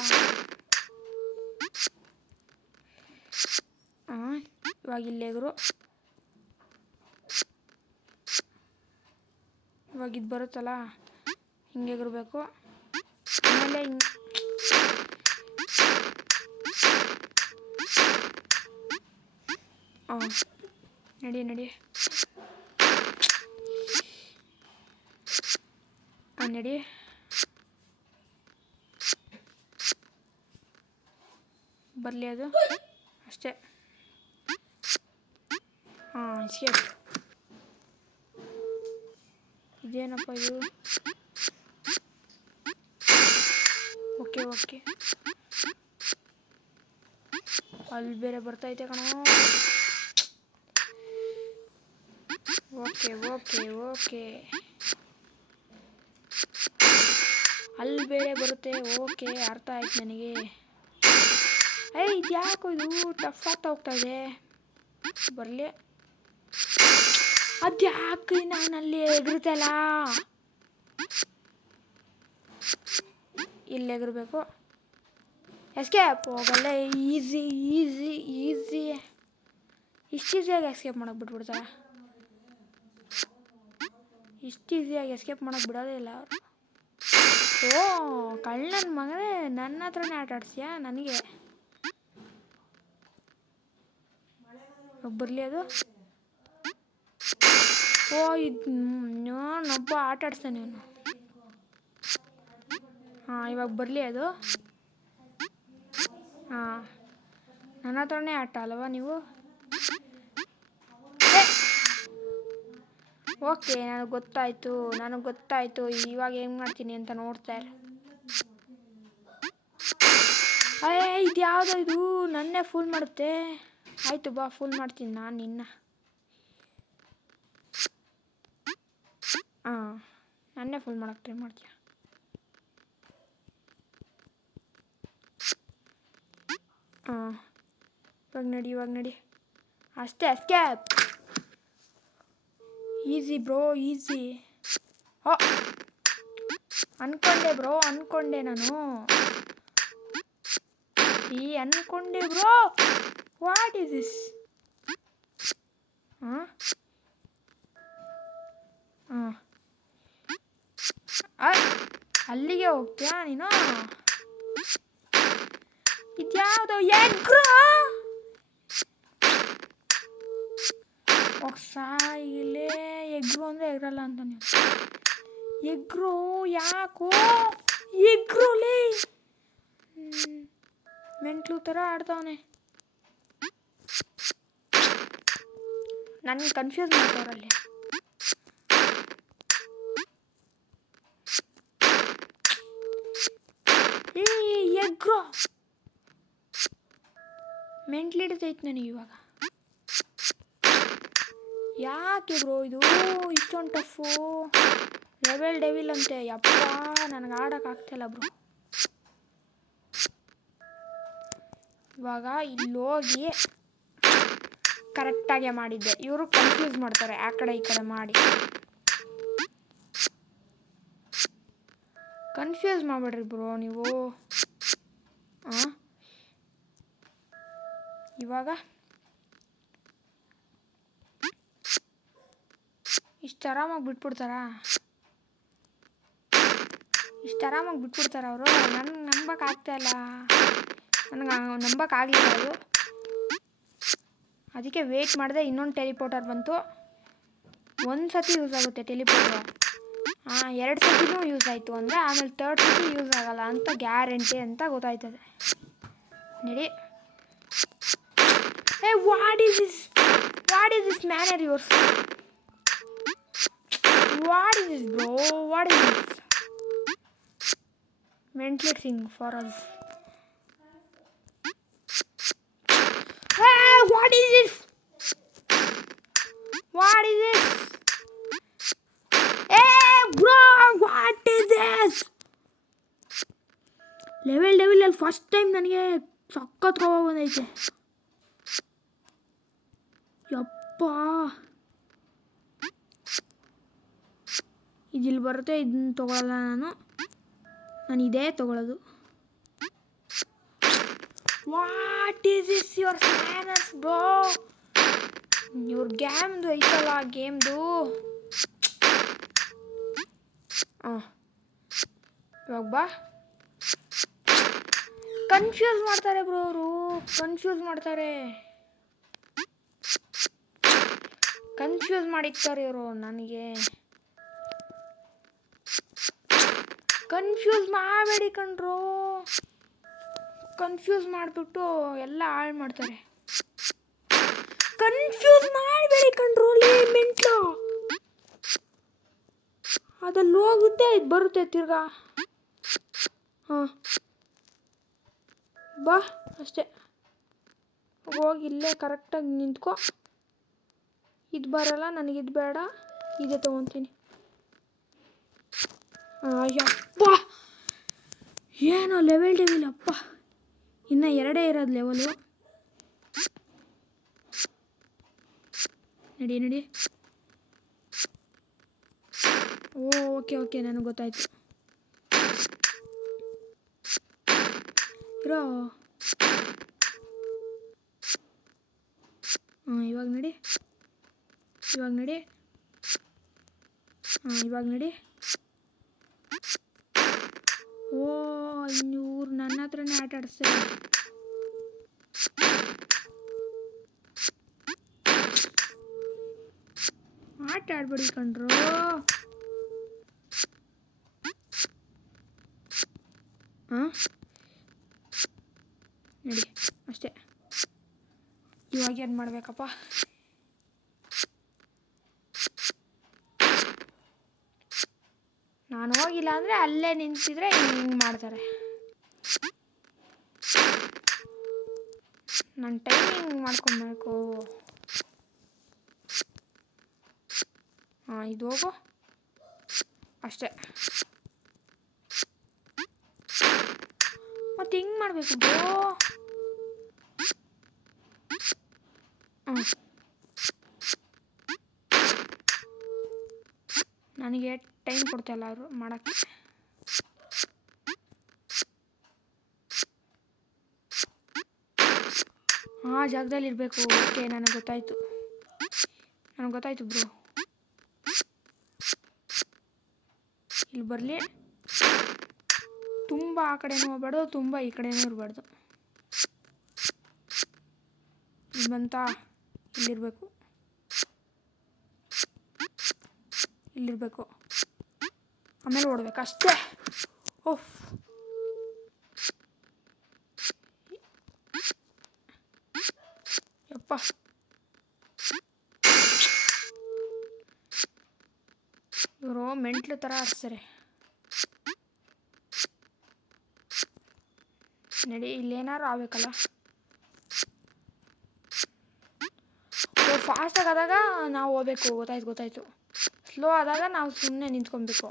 ಹಾಂ, ಇವಾಗ ಇಲ್ಲೆಗರು. ಇವಾಗ ಇದು ಬರುತ್ತಲ್ಲ, ಹಿಂಗೆ ಎಗರಬೇಕು. ಆಮೇಲೆ ಹಾಂ ನಡಿ ನಡಿ. ಬರಲಿ ಅದು ಅಷ್ಟೇ. ಹಾಂ ಎಸ್ಕೇಪ್. ಇದೇನಪ್ಪ ಇದು? ಓಕೆ ಅಲ್ಲಿ ಬೇರೆ ಬರ್ತೈತೆ ಕಣೋ. ಓಕೆ ಅಲ್ಲಿ ಬೇರೆ ಬರುತ್ತೆ. ಓಕೆ, ಅರ್ಥ ಆಯ್ತು ನನಗೆ. ಇದು ಯಾಕೋ ಇದು ಟಫ್ ಆಗ್ತಾ ಹೋಗ್ತಾ ಇದೆ. ಬರಲಿ. ಅದು ಯಾಕೆ ನಾನಲ್ಲಿ ಎಗರುತ್ತಲ್ಲ? ಇಲ್ಲಿ ಎಗರಬೇಕು. ಎಸ್ಕೇಪ್ ಹೋಗಲ್ಲ. ಈಸಿ ಇಷ್ಟು ಈಸಿಯಾಗಿ ಎಸ್ಕೇಪ್ ಮಾಡೋಕೆ ಬಿಟ್ಬಿಡ್ತಾರ. ಇಷ್ಟು ಈಸಿಯಾಗಿ ಎಸ್ಕೇಪ್ ಮಾಡೋಕೆ ಬಿಡೋದೇ ಇಲ್ಲ ಅವರು. ಓ ಕಳ್ಳನ ಮಗನೇ, ನನ್ನ ಹತ್ರನೇ ಆಟ ಆಡ್ತೀಯಾ ನನಗೆ? ಬರಲಿ ಅದು. ಓ ಇದು ನಾನೊಬ್ಬ ಆಟ ಆಡಿಸ್ತಾನೆ ಇವನು. ಹಾಂ ಇವಾಗ ಬರಲಿ ಅದು. ಹಾಂ ನನ್ನ ಹತ್ರನೇ ಆಟ ಅಲ್ವಾ ನೀವು? ಓಕೆ ನನಗೆ ಗೊತ್ತಾಯಿತು. ಇವಾಗ ಏನು ಮಾಡ್ತೀನಿ ಅಂತ ನೋಡ್ತಾ ಇರು. ಇದು ಯಾವುದೋ ಇದು ನನ್ನೇ ಫುಲ್ ಮಾಡುತ್ತೆ. ಆಯಿತು ಬಾ, ಫುಲ್ ಮಾಡ್ತೀನಿ ನಾನು ನಿನ್ನ. ಹಾಂ ನನ್ನೇ ಫುಲ್ ಮಾಡೋಕ್ಕೆ ಟ್ರೈ ಮಾಡ್ತೀಯ. ಹಾಂ ಇವಾಗ ನಡಿ ಅಷ್ಟೇ. ಎಸ್ಕೇಪ್. Easy bro, easy. ಅನ್ಕೊಂಡೆ ನಾನು. ಅನ್ಕೊಂಡೆ ಬ್ರೋ. What is this? ಹಾಂ ಅಲ್ಲಿಗೆ ಹೋಗ್ತೀಯಾ ನೀನು? ಇದ್ಯಾವುದೋ ಎಗ್ರೋ. ಇಲ್ಲೇ ಎಗ್ರು ಅಂದರೆ ಎಗ್ರಲ್ಲ ಅಂತ ನೀವು. ಎಗ್ರು ಯಾಕೋ ಎಗ್ರೋಲಿ ಮೆಂಟ್ಲು ಥರ ಆಡ್ತಾವನೆ. ನನಗೆ ಕನ್ಫ್ಯೂಸ್ ಮಾಡ್ತಾವ್ರಲ್ಲಿ. ಎಗ್ರೋ ಮೆಂಟ್ಲಿಡ್ತೈತೆ ನನಗೆ ಇವಾಗ. ಯಾಕೆ ಬ್ರೋ ಇದು ಇಷ್ಟೊಂದು ಟಫು? ಲೆವೆಲ್ ಡೆವಿಲ್ ಅಂತೆ. ಯಪ್ಪ ನನಗೆ ಆಡೋಕ್ಕಾಗ್ತಿಲ್ಲ ಬ್ರೋ. ಇವಾಗ ಇಲ್ಲೋಗಿ ಕರೆಕ್ಟಾಗೆ ಮಾಡಿದ್ದೆ. ಇವರು ಕನ್ಫ್ಯೂಸ್ ಮಾಡ್ತಾರೆ ಆ ಕಡೆ ಈ ಕಡೆ ಮಾಡಿ. ಕನ್ಫ್ಯೂಸ್ ಮಾಡಬೇಡ್ರಿ ಬ್ರೋ ನೀವು. ಇವಾಗ ಇಷ್ಟು ಆರಾಮಾಗಿ ಬಿಟ್ಬಿಡ್ತಾರ ಅವರು. ನನಗೆ ನಂಬಕ್ಕಾಗ್ತಾಯಿಲ್ಲ. ನನಗೆ ನಂಬಕ್ಕಾಗಲಿಲ್ಲ ಅದು. ಅದಕ್ಕೆ ವೇಟ್ ಮಾಡಿದೆ. ಇನ್ನೊಂದು ಟೆಲಿಪೋರ್ಟರ್ ಬಂತು. ಒಂದು ಸತಿ ಯೂಸ್ ಆಗುತ್ತೆ ಟೆಲಿಪೋರ್ಟರ್. 2 ಸತಿನೂ ಯೂಸ್ ಆಯಿತು ಅಂದರೆ ಆಮೇಲೆ 3rd ಸತಿ ಯೂಸ್ ಆಗಲ್ಲ ಅಂತ ಗ್ಯಾರಂಟಿ ಅಂತ ಗೊತ್ತಾಯ್ತದೆ. ನಡಿ. What is this manner yours? What is this bro? What is this ಮೆಂಟ್ಲಿಂಗ್ for us? What is this? Hey bro, what is this? Level Devil ಅಲ್ಲಿ ಫಸ್ಟ್ ಟೈಮ್ ನನಗೆ ಸಖತ್ ಕೋಪ ಬಂದೈತೆ. ಯಪ್ಪ ಇದಿಲ್ಲಿ ಬರುತ್ತೆ. ಇದನ್ನ ತೊಗೊಳಲ್ಲ ನಾನು ಇದೇ ತೊಗೊಳ್ಳೋದು. What is this your manners bro? ಇವ್ರ ಗೇಮ್ದು ಐತಲ್ಲ ಗೇಮ್ದು. ಇವಾಗ ಬಾ. ಕನ್ಫ್ಯೂಸ್ ಮಾಡ್ತಾರೆ ಬ್ರೋ ಅವರು, ಕನ್ಫ್ಯೂಸ್ ಮಾಡಿರ್ತಾರೆ ಇವರು. ನನಗೆ ಕನ್ಫ್ಯೂಸ್ ಮಾಡಬೇಡಿ ಕಣ್ರೋ, ಕನ್ಫ್ಯೂಸ್ ಮಾಡಿಬಿಟ್ಟು ಎಲ್ಲ ಹಾಳು ಮಾಡ್ತಾರೆ. ಕನ್ಫ್ಯೂಸ್ ಮಾಡಬೇಡಿ ಕಣ್ರೋ ಮೆಂಟ್ಲು. ಅದಲ್ಲಿ ಹೋಗುತ್ತೆ ಇದು ಬರುತ್ತೆ ತಿರ್ಗಾ. ಹಾಂ ಬಾ ಅಷ್ಟೇ, ಹೋಗಿ ಇಲ್ಲೇ ಕರೆಕ್ಟಾಗಿ ನಿಂತ್ಕೊ. ಇದು ಬರಲ್ಲ ನನಗಿದು ಬೇಡ, ಇದೇ ತೊಗೊತೀನಿ. ಅಯ್ಯಪ್ಪ ಏನೋ ಲೆವೆಲ್ ಅಪ್ಪ, ಇನ್ನು 2 ಇರೋದು ಲೆವೆಲು. ನಡಿ. ಓಕೆ ನನಗೆ ಗೊತ್ತಾಯ್ತು. ಇರೋ ಇವಾಗ ನಡಿ. ಇವಾಗ ನಡಿ. ಇವ್ರು ನನ್ನ ಹತ್ರನೇ ಆಟ ಆಡಿಸ್ತಾರೆ. ಆಟ ಆಡ್ಬೇಡಿ ಕಣ್ರು. ನಡಿ ಅಷ್ಟೇ. ಇವಾಗ ಏನು ಮಾಡಬೇಕಪ್ಪ? ನಾನು ಹೋಗಿಲ್ಲ ಅಂದರೆ ಅಲ್ಲೇ ನಿಂತಿದ್ರೆ ಹಿಂಗೆ ಮಾಡ್ತಾರೆ. ನನ್ನ ಟೈಮಿಂಗ್ ಮಾಡ್ಕೊಬೇಕು. ಇದು ಹೋಗು ಅಷ್ಟೇ. ಮತ್ತೆ ಹಿಂಗೆ ಮಾಡಬೇಕು ಬ್ರೋ. ನನಗೆ ಟೈಮ್ ಕೊಡ್ತಾಯಿಲ್ಲ ಅವರು ಮಾಡೋಕ್ಕೆ. ಆ ಜಾಗದಲ್ಲಿ ಇರಬೇಕು. ಓಕೆ ನನಗೆ ಗೊತ್ತಾಯಿತು ಬ್ರೋ. ಇಲ್ಲಿ ಬರಲಿ. ತುಂಬ ಆ ಕಡೆನೂ ಹೋಗ್ಬಾರ್ದು, ತುಂಬ ಈ ಕಡೆನೂ ಇರಬಾರ್ದು. ಇಲ್ಲಿ ಬಂತಾ? ಇಲ್ಲಿರಬೇಕು. ಆಮೇಲೆ ಓಡ್ಬೇಕು ಅಷ್ಟೇ. ಓಫ್, ಯಪ್ಪ. ಇವರು ಮೆಂಟ್ಲು ಥರ ಆಡ್ಸ್ತಾರೆ. ನಡಿ, ಇಲ್ಲೇನಾರು ಆಗಬೇಕಲ್ಲ. ಫಾಸ್ಟಾಗಿ ಆದಾಗ ನಾವು ಹೋಗ್ಬೇಕು. ಗೊತ್ತಾಯ್ತು. ಸ್ಲೋ ಆದಾಗ ನಾವು ಸುಮ್ಮನೆ ನಿಂತ್ಕೊಬೇಕು.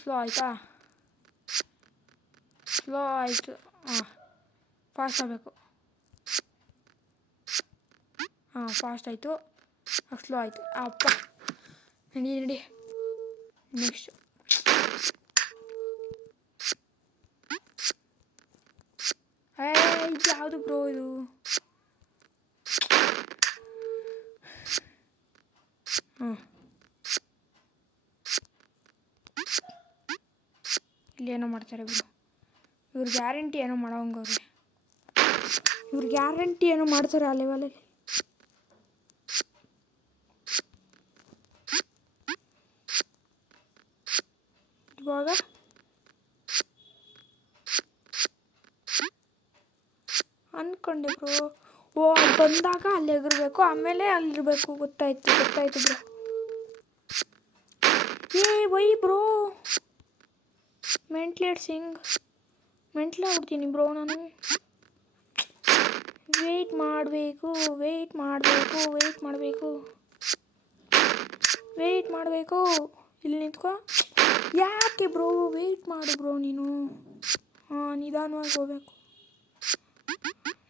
ಸ್ಲೋ ಆಯಿತಾ? ಸ್ಲೋ ಆಯಿತು. ಫಾಸ್ಟ್ ಆಗಬೇಕು. ಫಾಸ್ಟ್ ಆಯಿತು, ಸ್ಲೋ ಆಯಿತು. ಅಪ್ಪ ನಡಿ. ನೆಕ್ಸ್ಟ್ ಇದು ಯಾವುದು ಬ್ರೋ ಇದು? ಇಲ್ಲೇನೋ ಮಾಡ್ತಾರೆ ಬ್ರೋ. ಇವ್ರು ಗ್ಯಾರಂಟಿ ಏನೋ ಮಾಡೋಂಗವ್ರೆ. ಇವ್ರು ಗ್ಯಾರಂಟಿ ಏನೋ ಮಾಡ್ತಾರೆ ಆ ಲೆವೆಲಲ್ಲಿ. ಇವಾಗ ಅಂದ್ಕೊಂಡೆ ಬ್ರೋ. ಬಂದಾಗ ಅಲ್ಲಿ ಎಗರಬೇಕು, ಆಮೇಲೆ ಅಲ್ಲಿರಬೇಕು. ಗೊತ್ತಾಯ್ತು ಬ್ರೋ. ವೈ ಬ್ರೋ, ಮೆಂಟ್ಲಾಗ್ಬಿಡ್ತೀನಿ ಬ್ರೋ ನಾನು. ವೆಯ್ಟ್ ಮಾಡಬೇಕು. ಇಲ್ಲಿ ನಿಂತ್ಕೊ. ಯಾಕೆ ಬ್ರೋ? ವೆಯ್ಟ್ ಮಾಡು ಬ್ರೋ ನೀನು. ನಿಧಾನವಾಗಿ ಹೋಗ್ಬೇಕು.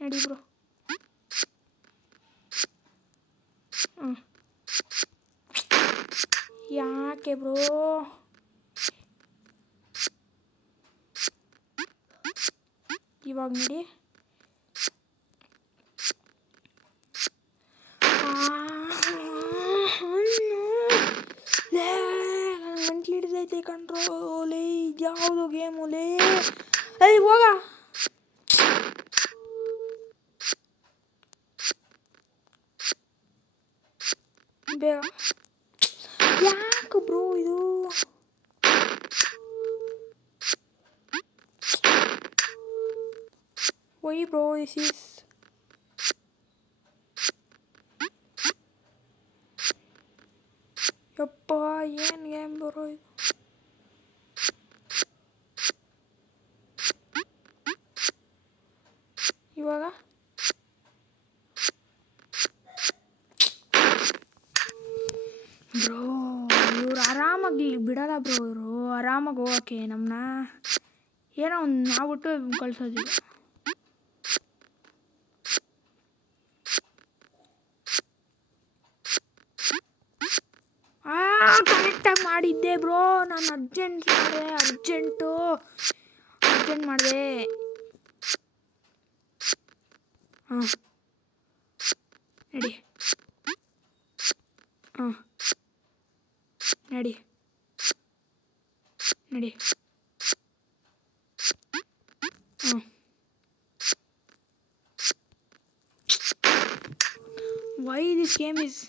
ನಡಿ ಬ್ರೋ. ಯಾಕೆ ಬ್ರೋ? ಇವಾಗ ನೋಡಿ. ಗಂಟ್ಲು ಹಿಡಿದೈತೆ ಕಣ್ರೋ ಲೇ. ಯಾವುದು ಗೇಮು ಲೇ? ಏಯ್ ಹೋಗ ಬೇಗ. ಯಾಕೆ ಬ್ರೋ ಇದು? ವೈ ಬ್ರೋ ದಿಸ್ ಈಸ್ ಯಪ್ಪ ಏನು ಗೇಮ್ ಬ್ರೋ ಇದು? ಇವಾಗ ಬ್ರೋ ಇವ್ರು ಆರಾಮಾಗಿ ಬಿಡಲ್ಲ ಬ್ರೋ. ಇವರು ಆರಾಮಾಗಿ ಹೋಗೋಕ್ಕೆ ನಮ್ಮನ್ನ ಏನೋ ಒಂದು ಮಾಡ್ಬಿಟ್ಟು ಕಳ್ಸೋದಿಲ್ಲ. ಕರೆಕ್ಟಾಗಿ ಮಾಡಿದ್ದೆ ಬ್ರೋ. ನಾನು ಅರ್ಜೆಂಟ್ ಮಾಡಿದೆ. ಹಾಂ ನಡಿ. ಹಾಂ ನಡಿ. ಹಾಂ why this game is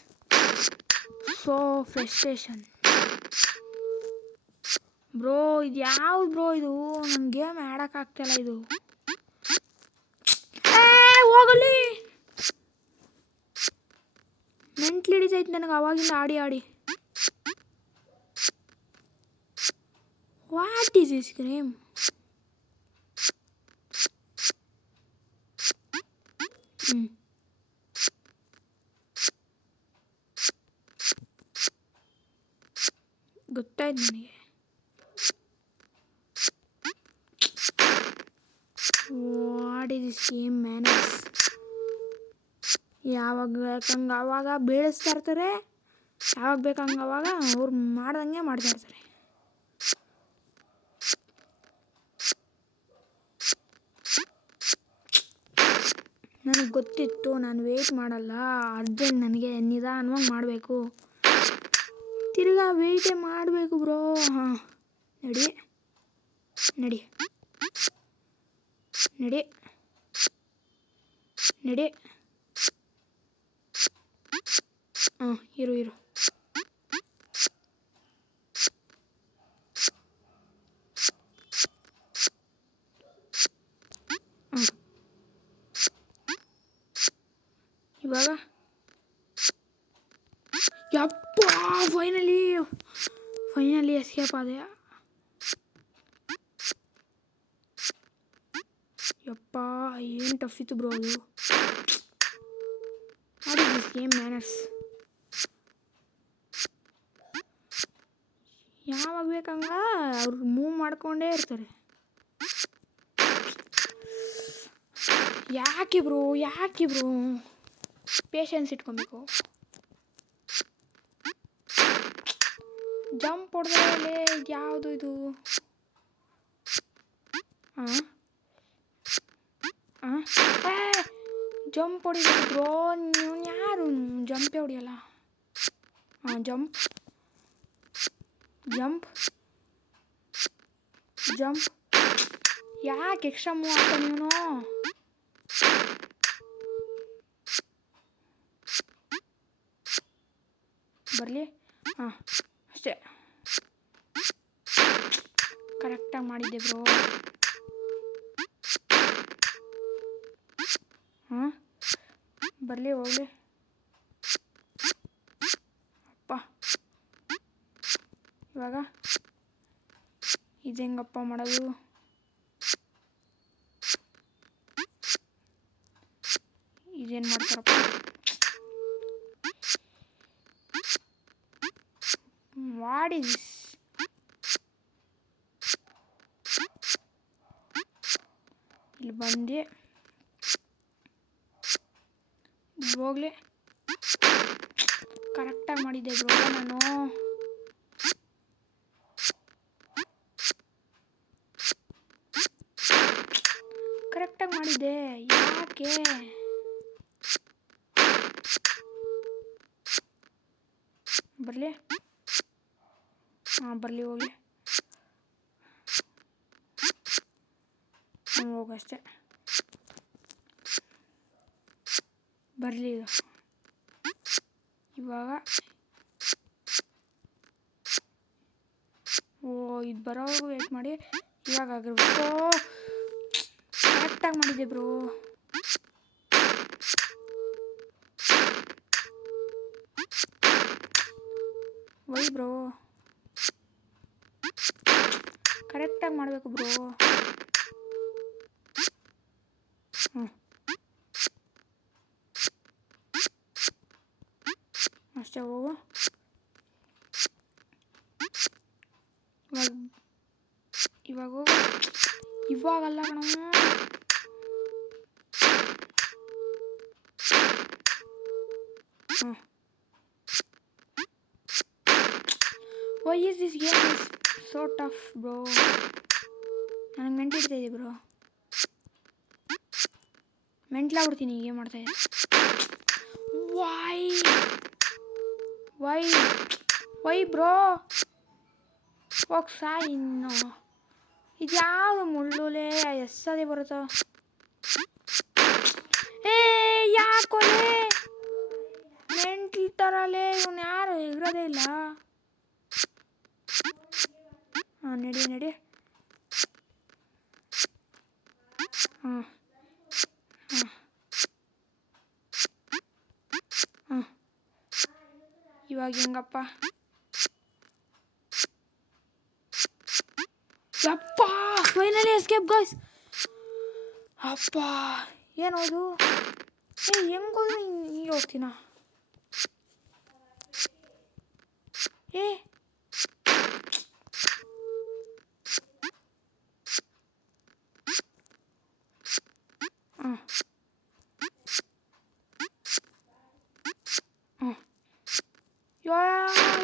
so frustration bro. ಇದು ಯಾವ್ದು ಬ್ರೋ ಇದು? ನನ್ನ ಗೇಮ್ ಆಡೋಕ್ಕಾಗ್ತಾಯಿಲ್ಲ ಇದು. ಹೋಗಲಿ ಮೆಂಟ್ಲು ಹಿಡಿತೈತೆ ನನಗೆ ಅವಾಗಿಂದ ಆಡಿ. What is this game? ಗೊತ್ತಾಯ್ತು ನನಗೆ. What is this game manners? ಯಾವಾಗ ಬೇಕಂಗೆ ಆವಾಗ ಬೀಳಿಸ್ತಾ ಇರ್ತಾರೆ, ಯಾವಾಗ ಬೇಕಂಗೆ ಆವಾಗ ಅವ್ರು ಮಾಡ್ದಂಗೆ ಮಾಡ್ತಾ ಇರ್ತಾರೆ. ನನಗೆ ಗೊತ್ತಿತ್ತು ನಾನು ವೆಯ್ಟ್ ಮಾಡಲ್ಲ, ಅರ್ಜೆಂಟ್ ನನಗೆ ನಿಧಾನವಾಗಿ ಮಾಡಬೇಕು. ತಿರ್ಗಾ ವೆಯ್ಟೇ ಮಾಡಬೇಕು ಬ್ರೋ. ಹಾಂ ನಡಿ. ಹಾಂ ಇರು. ಹಾಂ ಇವಾಗ ಯಪ್ಪ ಫೈನಲಿ ಎಸ್ಕೇಪ್ ಆದೆ. ಯಪ್ಪ ಏನು ಟಫ್ ಇತ್ತು ಬ್ರೋ ಅದು. What is this game manners? ಯಾವಾಗ ಬೇಕಂಗ ಅವ್ರು ಮೂವ್ ಮಾಡ್ಕೊಂಡೇ ಇರ್ತಾರೆ. ಯಾಕೆ ಬ್ರೋ ಪೇಷನ್ಸ್ ಇಟ್ಕೊಬೇಕು. ಜಂಪ್ ಹೊಡೆದ್ರೆ ಯಾವುದು ಇದು? ಜಂಪ್ ಹೊಡಿಬೇಕು ಬ್ರೋ. ನೀವು ಯಾರು ಜಂಪೇ ಹೊಡಿಯಲ್ಲ? ಹಾಂ ಜಂಪ್ ಯಾಕೆ ಎಕ್ಸ್ಟ್ರಾ ಮೂವ್ ಆಗ್ತಾನೆ ಇವನು? ಬರಲಿ. ಹಾಂ ಅಷ್ಟೇ, ಕರೆಕ್ಟಾಗಿ ಮಾಡಿದ್ದೆ ಬ್ರೋ. ಹಾಂ ಬರಲಿ ಹೋಗಲಿ. ಅಪ್ಪ ಇವಾಗ ಇದು ಹೆಂಗಪ್ಪ ಮಾಡೋದು? ಇದೇನು ಮಾಡ್ತಾರಪ್ಪ? What is this? ಇಲ್ಲಿ ಬಂದು ಹೋಗ್ಲಿ. ಕರೆಕ್ಟಾಗಿ ಮಾಡಿದ್ದೆ ಬ್ರೋ ನಾನು. ಕರೆಕ್ಟಾಗಿ ಮಾಡಿದ್ದೆ. ಯಾಕೆ ಬರಲಿ? ಹಾಂ ಬರಲಿ ಹೋಗಲಿ. ಹೋಗಷ್ಟೆ. ಬರಲಿ ಇದು. ಇವಾಗ ಇದು ಬರೋವರೆಗೂ ವೇಟ್ ಮಾಡಿ. ಇವಾಗ ಆಗಿರ್ಬೇಕು. ಕರೆಕ್ಟಾಗಿ ಮಾಡಿದ್ದೆ ಬ್ರೋ. ವೈ ಬ್ರೋ, ಕರೆಕ್ಟಾಗಿ ಮಾಡಬೇಕು ಬ್ರೋ. ಅಷ್ಟೇ ಹೋಗು. ಇವಾಗ ಹೋಗು. ಇವಾಗಲ್ಲ ಕಣ. Why is this game is so tough bro? ನನಗೆ ಮೆಂಟಿಡ್ತಾ ಇದೆ ಬ್ರೋ. ಮೆಂಟ್ಲಾಗ್ಬಿಡ್ತೀನಿ ಏನು ಮಾಡ್ತಾ ಇದೆ. ವೈ ಬ್ರೋ ಹೋಗಿ ಸಾಯಿ ಇನ್ನು. ಇದು ಯಾವ ಮುಳ್ಳುಲೆ ಎಸ್ಸದೇ ಬರುತ್ತೋ. ಯಾಕೋಲೆ ಮೆಂಟ್ಲ್ ತರಲೇ. ಇವನು ಯಾರು ಇರೋದೇ ಇಲ್ಲ. ನಡಿ. ಇವಾಗ ಹೆಂಗಪ್ಪ. ಯಪ್ಪ ಫೈನಲಿ ಎಸ್ಕೇಪ್ ಗೈಸ್. ಅಪ್ಪ ಏನೋದು. ಹೆಂಗೋದು ಈಗ ಹೋಗ್ತೀನ.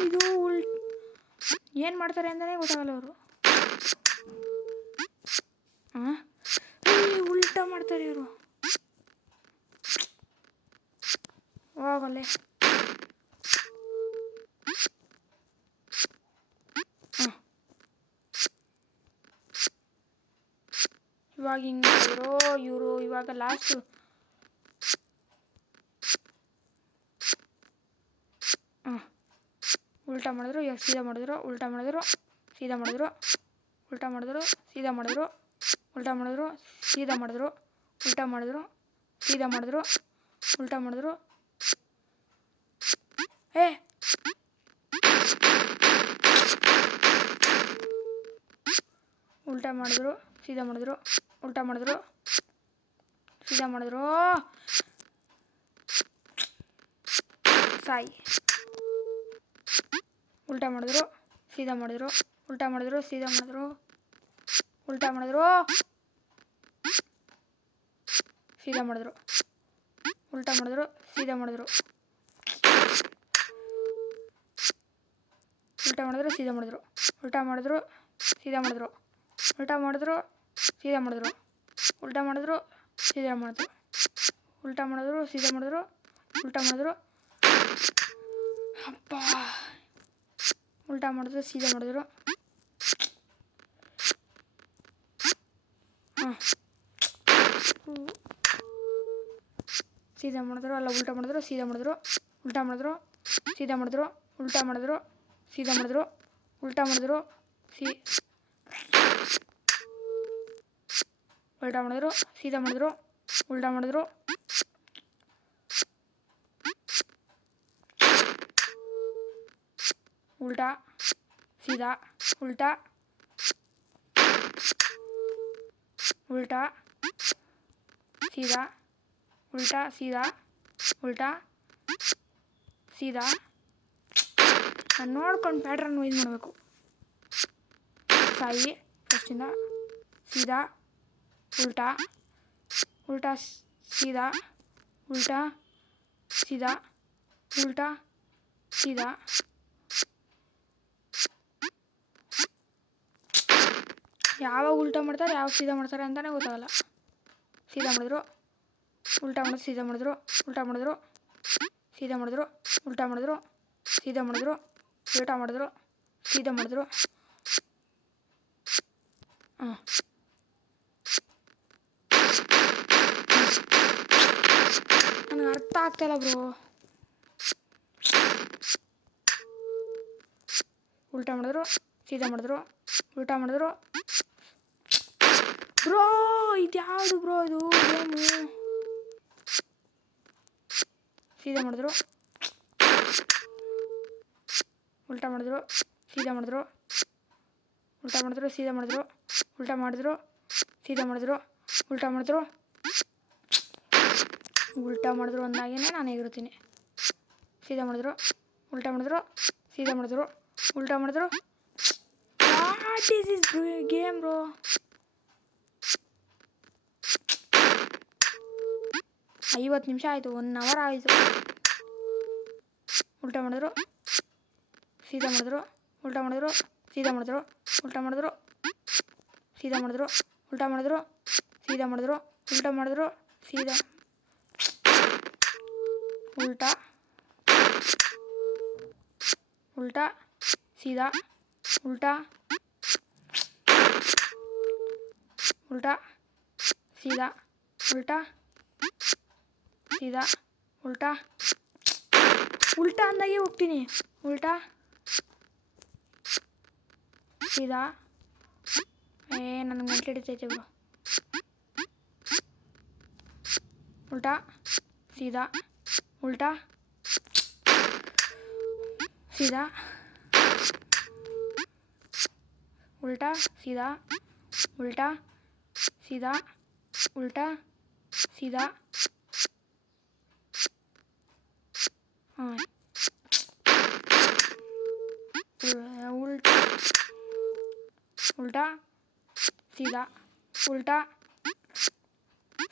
ಇದು ಏನು ಮಾಡ್ತಾರೆ ಅಂತಲೇ ಗೊತ್ತಾಗಲ್ಲ ಅವರು. ಉಲ್ಟಾ ಮಾಡ್ತಾರೆ ಇವರು. ಹೋಗಲ್ಲೇ. ಇವಾಗ ಹಿಂಗೆ ಮಾಡಿದ್ರು ಇವರು. ಇವಾಗ ಲಾಸ್ಟು ಉಲ್ಟಾ ಮಾಡಿದ್ರು. ಇವಾಗ ಸೀದಾ ಮಾಡಿದ್ರು. ಉಲ್ಟಾ ಮಾಡಿದ್ರು, ಸೀದಾ ಮಾಡಿದ್ರು. ಉಲ್ಟಾ ಮಾಡಿದ್ರು, ಸೀದಾ ಮಾಡಿದ್ರು. ಉಲ್ಟಾ ಮಾಡಿದ್ರು, ಸೀದಾ ಮಾಡಿದ್ರು. ಉಲ್ಟಾ ಮಾಡಿದ್ರು, ಸೀದಾ ಮಾಡಿದ್ರು. ಉಲ್ಟಾ ಮಾಡಿದ್ರು. ಉಲ್ಟಾ ಮಾಡಿದ್ರು, ಸೀದಾ ಮಾಡಿದ್ರು. ಉಲ್ಟಾ ಮಾಡಿದ್ರು, ಸೀದಾ ಮಾಡಿದ್ರು. ಸಾಯಿ. ಉಲ್ಟಾ ಮಾಡಿದ್ರು, ಸೀದಾ ಮಾಡಿದ್ರು. ಉಲ್ಟಾ ಮಾಡಿದ್ರು, ಸೀದಾ ಮಾಡಿದ್ರು. ಉಲ್ಟಾ ಮಾಡಿದ್ರು, ಸೀದಾ ಮಾಡಿದ್ರು. ಉಲ್ಟಾ ಮಾಡಿದ್ರು, ಸೀದಾ ಮಾಡಿದ್ರು. ಉಲ್ಟಾ ಮಾಡಿದ್ರು, ಸೀದಾ ಮಾಡಿದ್ರು. ಉಲ್ಟಾ ಮಾಡಿದ್ರು, ಸೀದಾ ಮಾಡಿದ್ರು. ಉಲ್ಟಾ ಮಾಡಿದ್ರು, ಸೀದಾ ಮಾಡಿದ್ರು. ಉಲ್ಟಾ ಮಾಡಿದ್ರು, ಸೀದಾ ಮಾಡಿದ್ರು. ಉಲ್ಟಾ ಮಾಡಿದ್ರು, ಸೀದಾ ಮಾಡಿದ್ರು. ಉಲ್ಟಾ ಮಾಡಿದ್ರು. ಅಪ್ಪ ಉಲ್ಟಾ ಮಾಡಿದ್ರು, ಸೀದಾ ಮಾಡಿದ್ರು. ಸೀದಾ ಮಾಡಿದ್ರು. ಅಲ್ಲ ಉಲ್ಟಾ ಮಾಡಿದ್ರು, ಸೀದಾ ಮಾಡಿದ್ರು. ಉಲ್ಟಾ ಮಾಡಿದ್ರು, ಸೀದಾ ಮಾಡಿದ್ರು. ಉಲ್ಟಾ ಮಾಡಿದ್ರು, ಸೀದಾ ಮಾಡಿದ್ರು. ಉಲ್ಟಾ ಮಾಡಿದ್ರು, ಉಲ್ಟಾ ಮಾಡಿದ್ರು, ಸೀದಾ ಮಾಡಿದ್ರು. ಉಲ್ಟಾ ಮಾಡಿದ್ರು. ಉಲ್ಟಾ ಸೀದಾ. ಉಲ್ಟಾ ಉಲ್ಟಾ ಸೀದಾ. ಉಲ್ಟಾ ಸೀದಾ. ಉಲ್ಟಾ ಸೀದಾ. ನಾನು ನೋಡ್ಕೊಂಡು ಪ್ಯಾಟ್ರನ್ ಇದು ಮಾಡಬೇಕು. ಸಾಯಿ ಫಸ್ಟಿಂದ. ಸೀದಾ. ಉಲ್ಟಾ. ಉಲ್ಟಾ ಸೀದಾ. ಉಲ್ಟಾ ಸೀದಾ. ಉಲ್ಟಾ ಸೀದಾ. ಯಾವಾಗ ಉಲ್ಟಾ ಮಾಡ್ತಾರೆ ಯಾವಾಗ ಸೀದಾ ಮಾಡ್ತಾರೆ ಅಂತಲೇ ಗೊತ್ತಾಗಲ್ಲ. ಸೀದಾ ಮಾಡಿದ್ರು. ಉಲ್ಟಾ ಮಾಡಿದ್ರು, ಸೀದಾ ಮಾಡಿದ್ರು. ಉಲ್ಟಾ ಮಾಡಿದ್ರು, ಸೀದಾ ಮಾಡಿದ್ರು. ಉಲ್ಟಾ ಮಾಡಿದ್ರು, ಸೀದಾ ಮಾಡಿದ್ರು. ಉಲ್ಟಾ ಮಾಡಿದ್ರು, ಸೀದಾ ಮಾಡಿದ್ರು. ನನಗೆ ಅರ್ಥ ಆಗ್ತಾಯಿಲ್ಲ ಬ್ರೋ. ಉಲ್ಟಾ ಮಾಡಿದ್ರು, ಸೀದಾ ಮಾಡಿದ್ರು, ಉಲ್ಟಾ ಮಾಡಿದ್ರು. ಬ್ರೋ ಇದು ಯಾವುದು ಬ್ರೋ ಇದು ಗೇಮು? ಸೀದಾ ಮಾಡಿದ್ರು, ಉಲ್ಟಾ ಮಾಡಿದ್ರು, ಸೀದಾ ಮಾಡಿದ್ರು, ಉಲ್ಟಾ ಮಾಡಿದ್ರು, ಸೀದಾ ಮಾಡಿದ್ರು, ಉಲ್ಟಾ ಮಾಡಿದ್ರು, ಸೀದಾ ಮಾಡಿದ್ರು, ಉಲ್ಟಾ ಮಾಡಿದ್ರು, ಉಲ್ಟಾ ಮಾಡಿದ್ರು ಅಂದಾಗೇ ನಾನು ಹೇಗಿರ್ತೀನಿ. ಸೀದಾ ಮಾಡಿದ್ರು, ಉಲ್ಟಾ ಮಾಡಿದ್ರು, ಸೀದಾ ಮಾಡಿದ್ರು, ಉಲ್ಟಾ ಮಾಡಿದ್ರು. What is this game bro? 50 ನಿಮಿಷ ಆಯಿತು, 1 ಅವರ್ ಆಯಿತು. ಉಲ್ಟಾ ಮಾಡಿದ್ರು, ಸೀದಾ ಮಾಡಿದ್ರು, ಉಲ್ಟಾ ಮಾಡಿದ್ರು, ಸೀದಾ ಮಾಡಿದ್ರು, ಉಲ್ಟಾ ಮಾಡಿದ್ರು, ಸೀದಾ ಮಾಡಿದ್ರು, ಉಲ್ಟಾ ಮಾಡಿದ್ರು, ಸೀದಾ ಮಾಡಿದ್ರು, ಉಲ್ಟಾ ಮಾಡಿದ್ರು, ಸೀದಾ ಉಲ್ಟಾ ಉಲ್ಟಾ ಸೀದಾ ಉಲ್ಟಾ ಉಲ್ಟಾ ಸೀದಾ ಉಲ್ಟಾ ಸೀದಾ ಉಲ್ಟಾ ಉಲ್ಟಾ ಅಂದಾಗೆ ಹೋಗ್ತೀನಿ. ಉಲ್ಟಾ ಸೀದಾ ನನಗೆ ಮೆಂಟ್ಲು ಹಿಡಿತೈತೆ ಬ್ರೋ. ಉಲ್ಟಾ ಸೀದಾ ಉಲ್ಟಾ ಸೀದಾ ಉಲ್ಟಾ ಸೀದಾ ಉಲ್ಟಾ ಸೀದಾ ಉಲ್ಟಾ ಸೀದಾ ಉಲ್ಟಾ ಉಲ್ಟಾ ಸೀದಾ ಉಲ್ಟಾ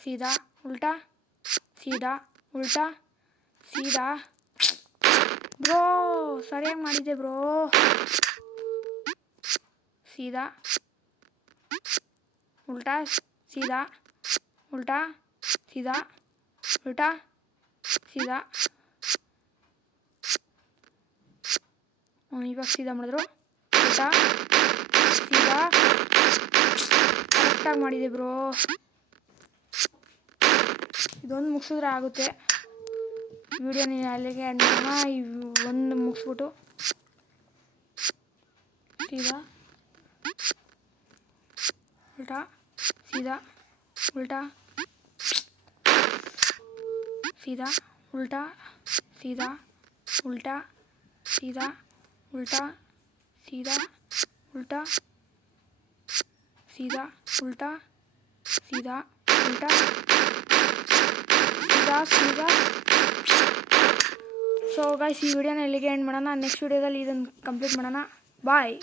ಸೀದಾ ಉಲ್ಟಾ ಸೀದಾ ಉಲ್ಟಾ ಸೀದಾ. ಬ್ರೋ ಸರಿಯಾಗಿ ಮಾಡಿದ್ದೆ ಬ್ರೋ. ಸೀದಾ ಉಲ್ಟಾ ಸೀದಾ ಉಲ್ಟಾ ಸೀದಾ ಉಲ್ಟಾ ಸೀದಾ. ಇವಾಗ ಸೀದಾ ಮಾಡಿದ್ರು, ಉಲ್ಟಾ ಸೀದಾ. ಕರೆಕ್ಟಾಗಿ ಮಾಡಿದೆ ಬ್ರೋ. ಇದೊಂದು ಮುಗಿಸಿದ್ರೆ ಆಗುತ್ತೆ. ವಿಡಿಯೋನ ಅಲ್ಲಿಗೆ ಎಂಡ್ ಮಾಡೋಣ. ಒಂದು ಮುಗಿಸ್ಬಿಟ್ಟು ಸೀದಾ ಉಲ್ಟಾ ಸೀದಾ ಉಲ್ಟಾ ಸೀದಾ ಉಲ್ಟಾ ಸೀದಾ ಉಲ್ಟಾ ಸೀದಾ ಉಲ್ಟಾ ಸೀದಾ ಉಲ್ಟಾ ಸೀದಾ ಉಲ್ಟಾ ಸೀದಾ ಉಲ್ಟಾ ಸೀದಾ ಸೀದಾ. ಸೊ ಗೈಸ್ ಈ ವಿಡಿಯೋನ ಇಲ್ಲಿಗೆ ಎಂಡ್ ಮಾಡೋಣ. ನೆಕ್ಸ್ಟ್ ವಿಡಿಯೋದಲ್ಲಿ ಇದನ್ನು ಕಂಪ್ಲೀಟ್ ಮಾಡೋಣ. ಬಾಯ್.